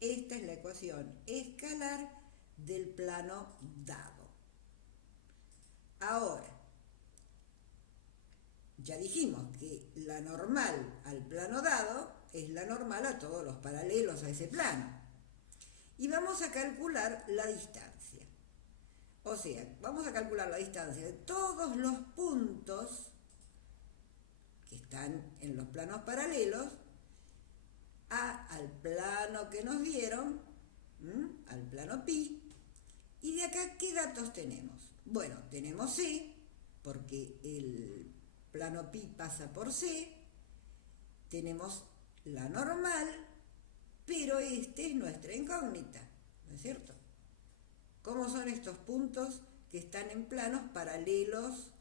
Esta es la ecuación escalar del plano dado. Ahora, ya dijimos que la normal al plano dado es la normal a todos los paralelos a ese plano. Y vamos a calcular la distancia. O sea, vamos a calcular la distancia de todos los puntos que están en los planos paralelos al plano que nos dieron, al plano pi. Y de acá, ¿qué datos tenemos? Bueno, tenemos C, porque el plano pi pasa por C. Tenemos la normal, pero esta es nuestra incógnita, ¿no es cierto? ¿Cómo son estos puntos que están en planos paralelos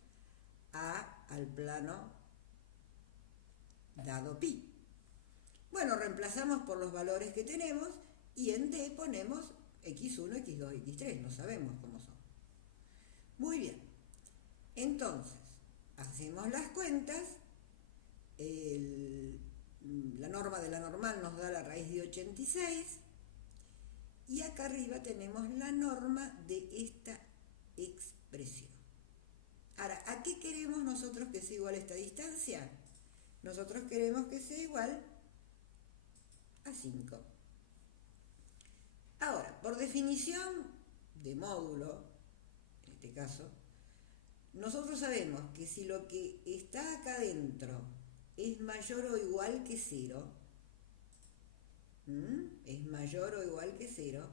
al plano dado pi? Bueno, reemplazamos por los valores que tenemos y en D ponemos x1, x2, x3, no sabemos cómo son. Muy bien, entonces hacemos las cuentas, la norma de la normal nos da la raíz de 86 y acá arriba tenemos la norma de esta expresión. Ahora, ¿a qué queremos nosotros que sea igual esta distancia? Nosotros queremos que sea igual a 5. Ahora, por definición de módulo, en este caso, nosotros sabemos que si lo que está acá adentro es mayor o igual que 0, es mayor o igual que 0,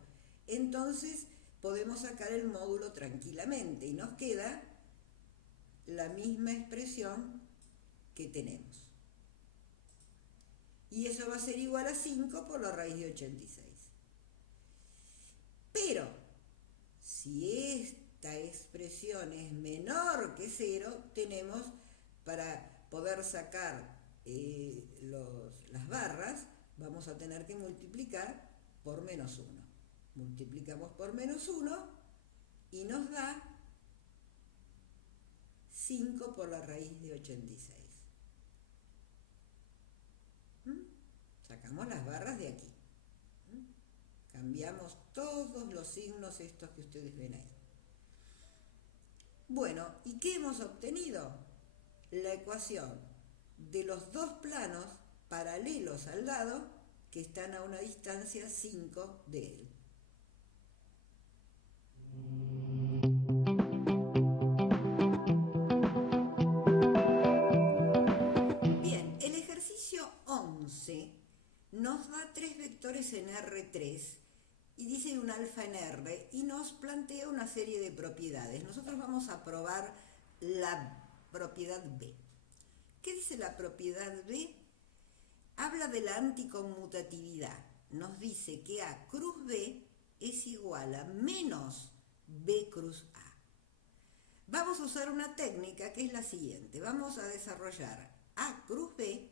entonces podemos sacar el módulo tranquilamente y nos queda la misma expresión que tenemos. Y eso va a ser igual a 5 por la raíz de 86. Pero, si esta expresión es menor que 0, tenemos, para poder sacar las barras, vamos a tener que multiplicar por menos 1. Multiplicamos por menos 1 y nos da 5 por la raíz de 86. Sacamos las barras de aquí. Cambiamos todos los signos estos que ustedes ven ahí. Bueno, ¿y qué hemos obtenido? La ecuación de los dos planos paralelos al lado que están a una distancia 5 de él. Bien, el ejercicio 11 nos da 3 vectores en R3 y dice un alfa en R y nos plantea una serie de propiedades. Nosotros vamos a probar la propiedad B. ¿Qué dice la propiedad B? Habla de la anticonmutatividad. Nos dice que A cruz B es igual a menos B cruz A. Vamos a usar una técnica que es la siguiente. Vamos a desarrollar A cruz B,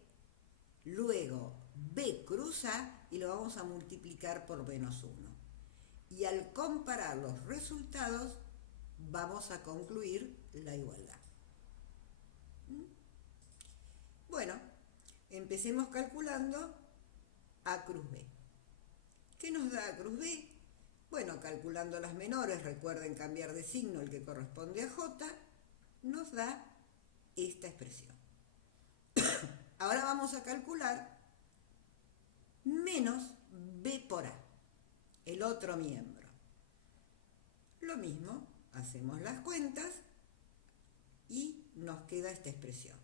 luego B cruz A y lo vamos a multiplicar por menos 1. Y al comparar los resultados vamos a concluir la igualdad. Bueno, empecemos calculando A cruz B. ¿Qué nos da A cruz B? Bueno, calculando las menores, recuerden cambiar de signo el que corresponde a J, nos da esta expresión. Ahora vamos a calcular menos B por A, el otro miembro. Lo mismo, hacemos las cuentas y nos queda esta expresión.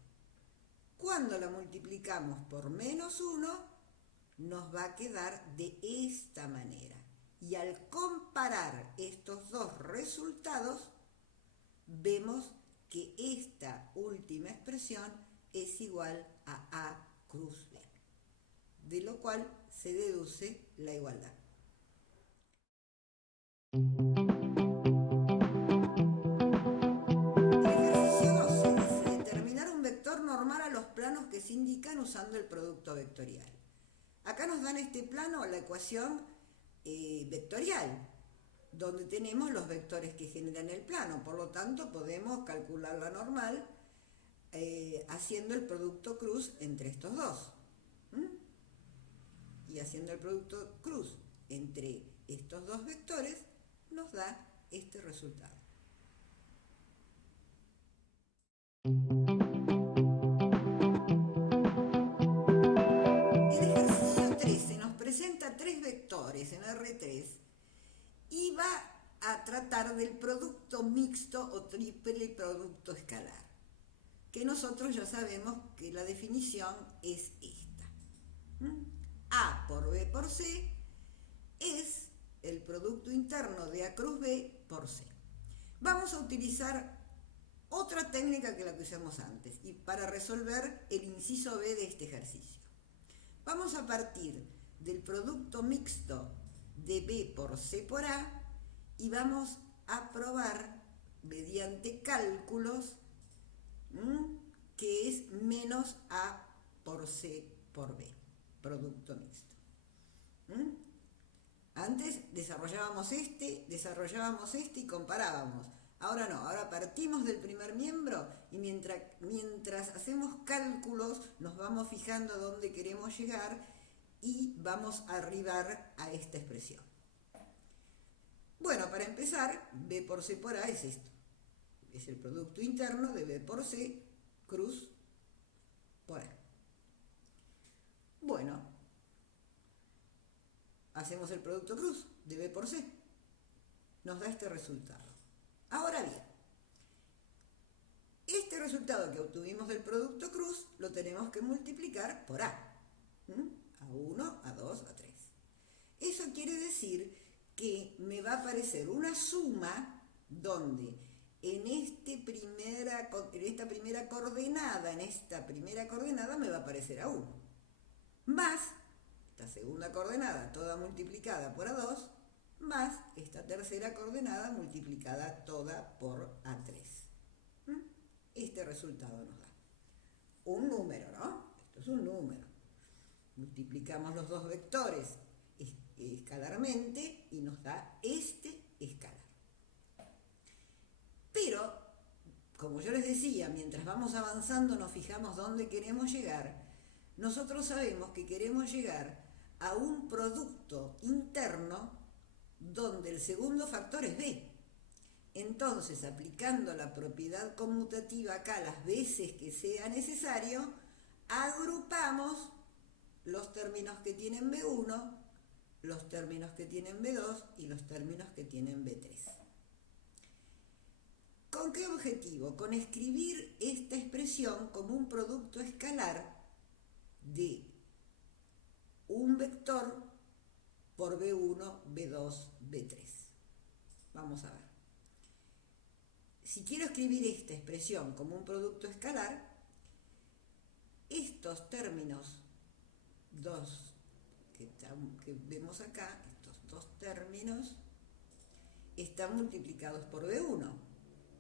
Cuando la multiplicamos por menos 1, nos va a quedar de esta manera. Y al comparar estos dos resultados, vemos que esta última expresión es igual a A cruz B, de lo cual se deduce la igualdad. Normal a los planos que se indican usando el producto vectorial. Acá nos dan este plano la ecuación vectorial, donde tenemos los vectores que generan el plano, por lo tanto podemos calcular la normal haciendo el producto cruz entre estos dos. Y haciendo el producto cruz entre estos dos vectores nos da este resultado. Presenta 3 vectores en R3 y va a tratar del producto mixto o triple producto escalar, que nosotros ya sabemos que la definición es esta. A por B por C es el producto interno de A cruz B por C. Vamos a utilizar otra técnica que la que usamos antes y para resolver el inciso B de este ejercicio. Vamos a partir del producto mixto de B por C por A y vamos a probar mediante cálculos que es menos A por C por B, producto mixto. Antes desarrollábamos este y comparábamos. Ahora no, ahora partimos del primer miembro y mientras hacemos cálculos nos vamos fijando dónde queremos llegar y vamos a arribar a esta expresión. Bueno, para empezar, B por C por A es esto. es el producto interno de B por C cruz por A. Bueno, hacemos el producto cruz de B por C. Nos da este resultado. Ahora bien, este resultado que obtuvimos del producto cruz lo tenemos que multiplicar por A. A1, A2, A3. Eso quiere decir que me va a aparecer una suma donde en esta primera coordenada me va a aparecer A1, más esta segunda coordenada toda multiplicada por A2, más esta tercera coordenada multiplicada toda por A3. Este resultado nos da un número, ¿no? Esto es un número. Multiplicamos los dos vectores escalarmente y nos da este escalar. Pero, como yo les decía, mientras vamos avanzando nos fijamos dónde queremos llegar. Nosotros sabemos que queremos llegar a un producto interno donde el segundo factor es B. Entonces, aplicando la propiedad conmutativa acá las veces que sea necesario, agrupamos los términos que tienen B1, los términos que tienen B2 y los términos que tienen B3. ¿Con qué objetivo? Con escribir esta expresión como un producto escalar de un vector por B1, B2, B3. Vamos a ver. Si quiero escribir esta expresión como un producto escalar, estos términos que vemos acá, estos dos términos, están multiplicados por B1.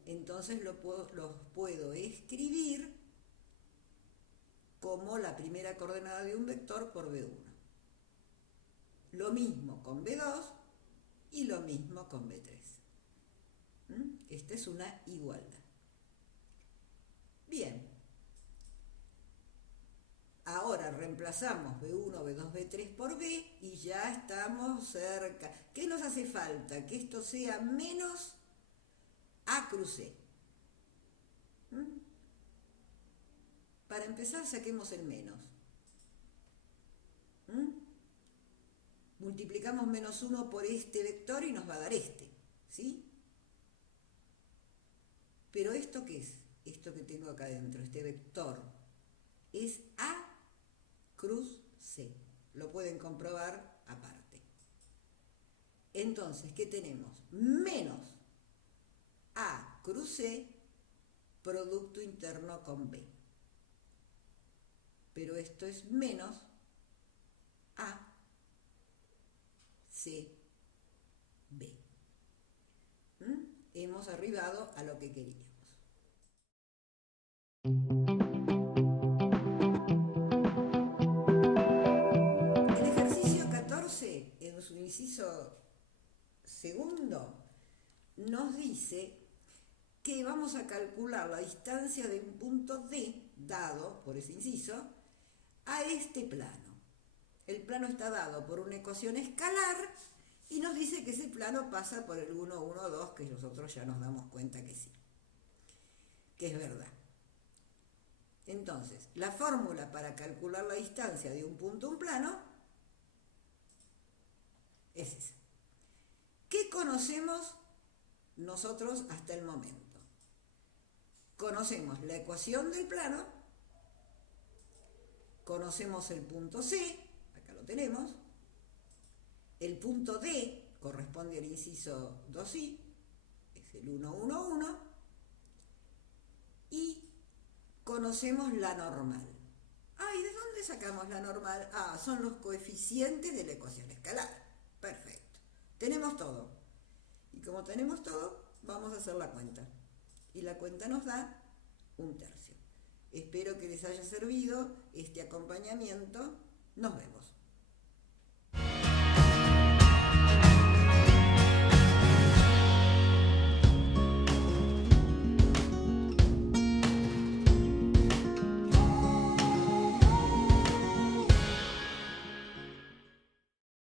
Entonces los puedo escribir como la primera coordenada de un vector por B1. Lo mismo con B2 y lo mismo con B3. Esta es una igualdad. Bien. Ahora reemplazamos B1, B2, B3 por B y ya estamos cerca. ¿Qué nos hace falta? Que esto sea menos A cruz C. Para empezar, saquemos el menos. Multiplicamos menos 1 por este vector y nos va a dar este, ¿sí? Pero ¿esto qué es? Esto que tengo acá adentro, este vector, es A cruz C. Lo pueden comprobar aparte. Entonces, ¿qué tenemos? Menos A cruz C, producto interno con B. Pero esto es menos A C B. Hemos arribado a lo que queríamos. El ejercicio 14, en su inciso segundo, nos dice que vamos a calcular la distancia de un punto D, dado por ese inciso, a este plano. El plano está dado por una ecuación escalar y nos dice que ese plano pasa por el 1, 1, 2, que nosotros ya nos damos cuenta que sí, que es verdad. Entonces, la fórmula para calcular la distancia de un punto a un plano es esa. ¿Qué conocemos nosotros hasta el momento? Conocemos la ecuación del plano, conocemos el punto C, acá lo tenemos, el punto D corresponde al inciso 2i, es el 1, 1, 1, y conocemos la normal. ¿Y de dónde sacamos la normal? Son los coeficientes de la ecuación escalar. Perfecto. Tenemos todo. Y como tenemos todo, vamos a hacer la cuenta. Y la cuenta nos da 1/3. Espero que les haya servido este acompañamiento. Nos vemos.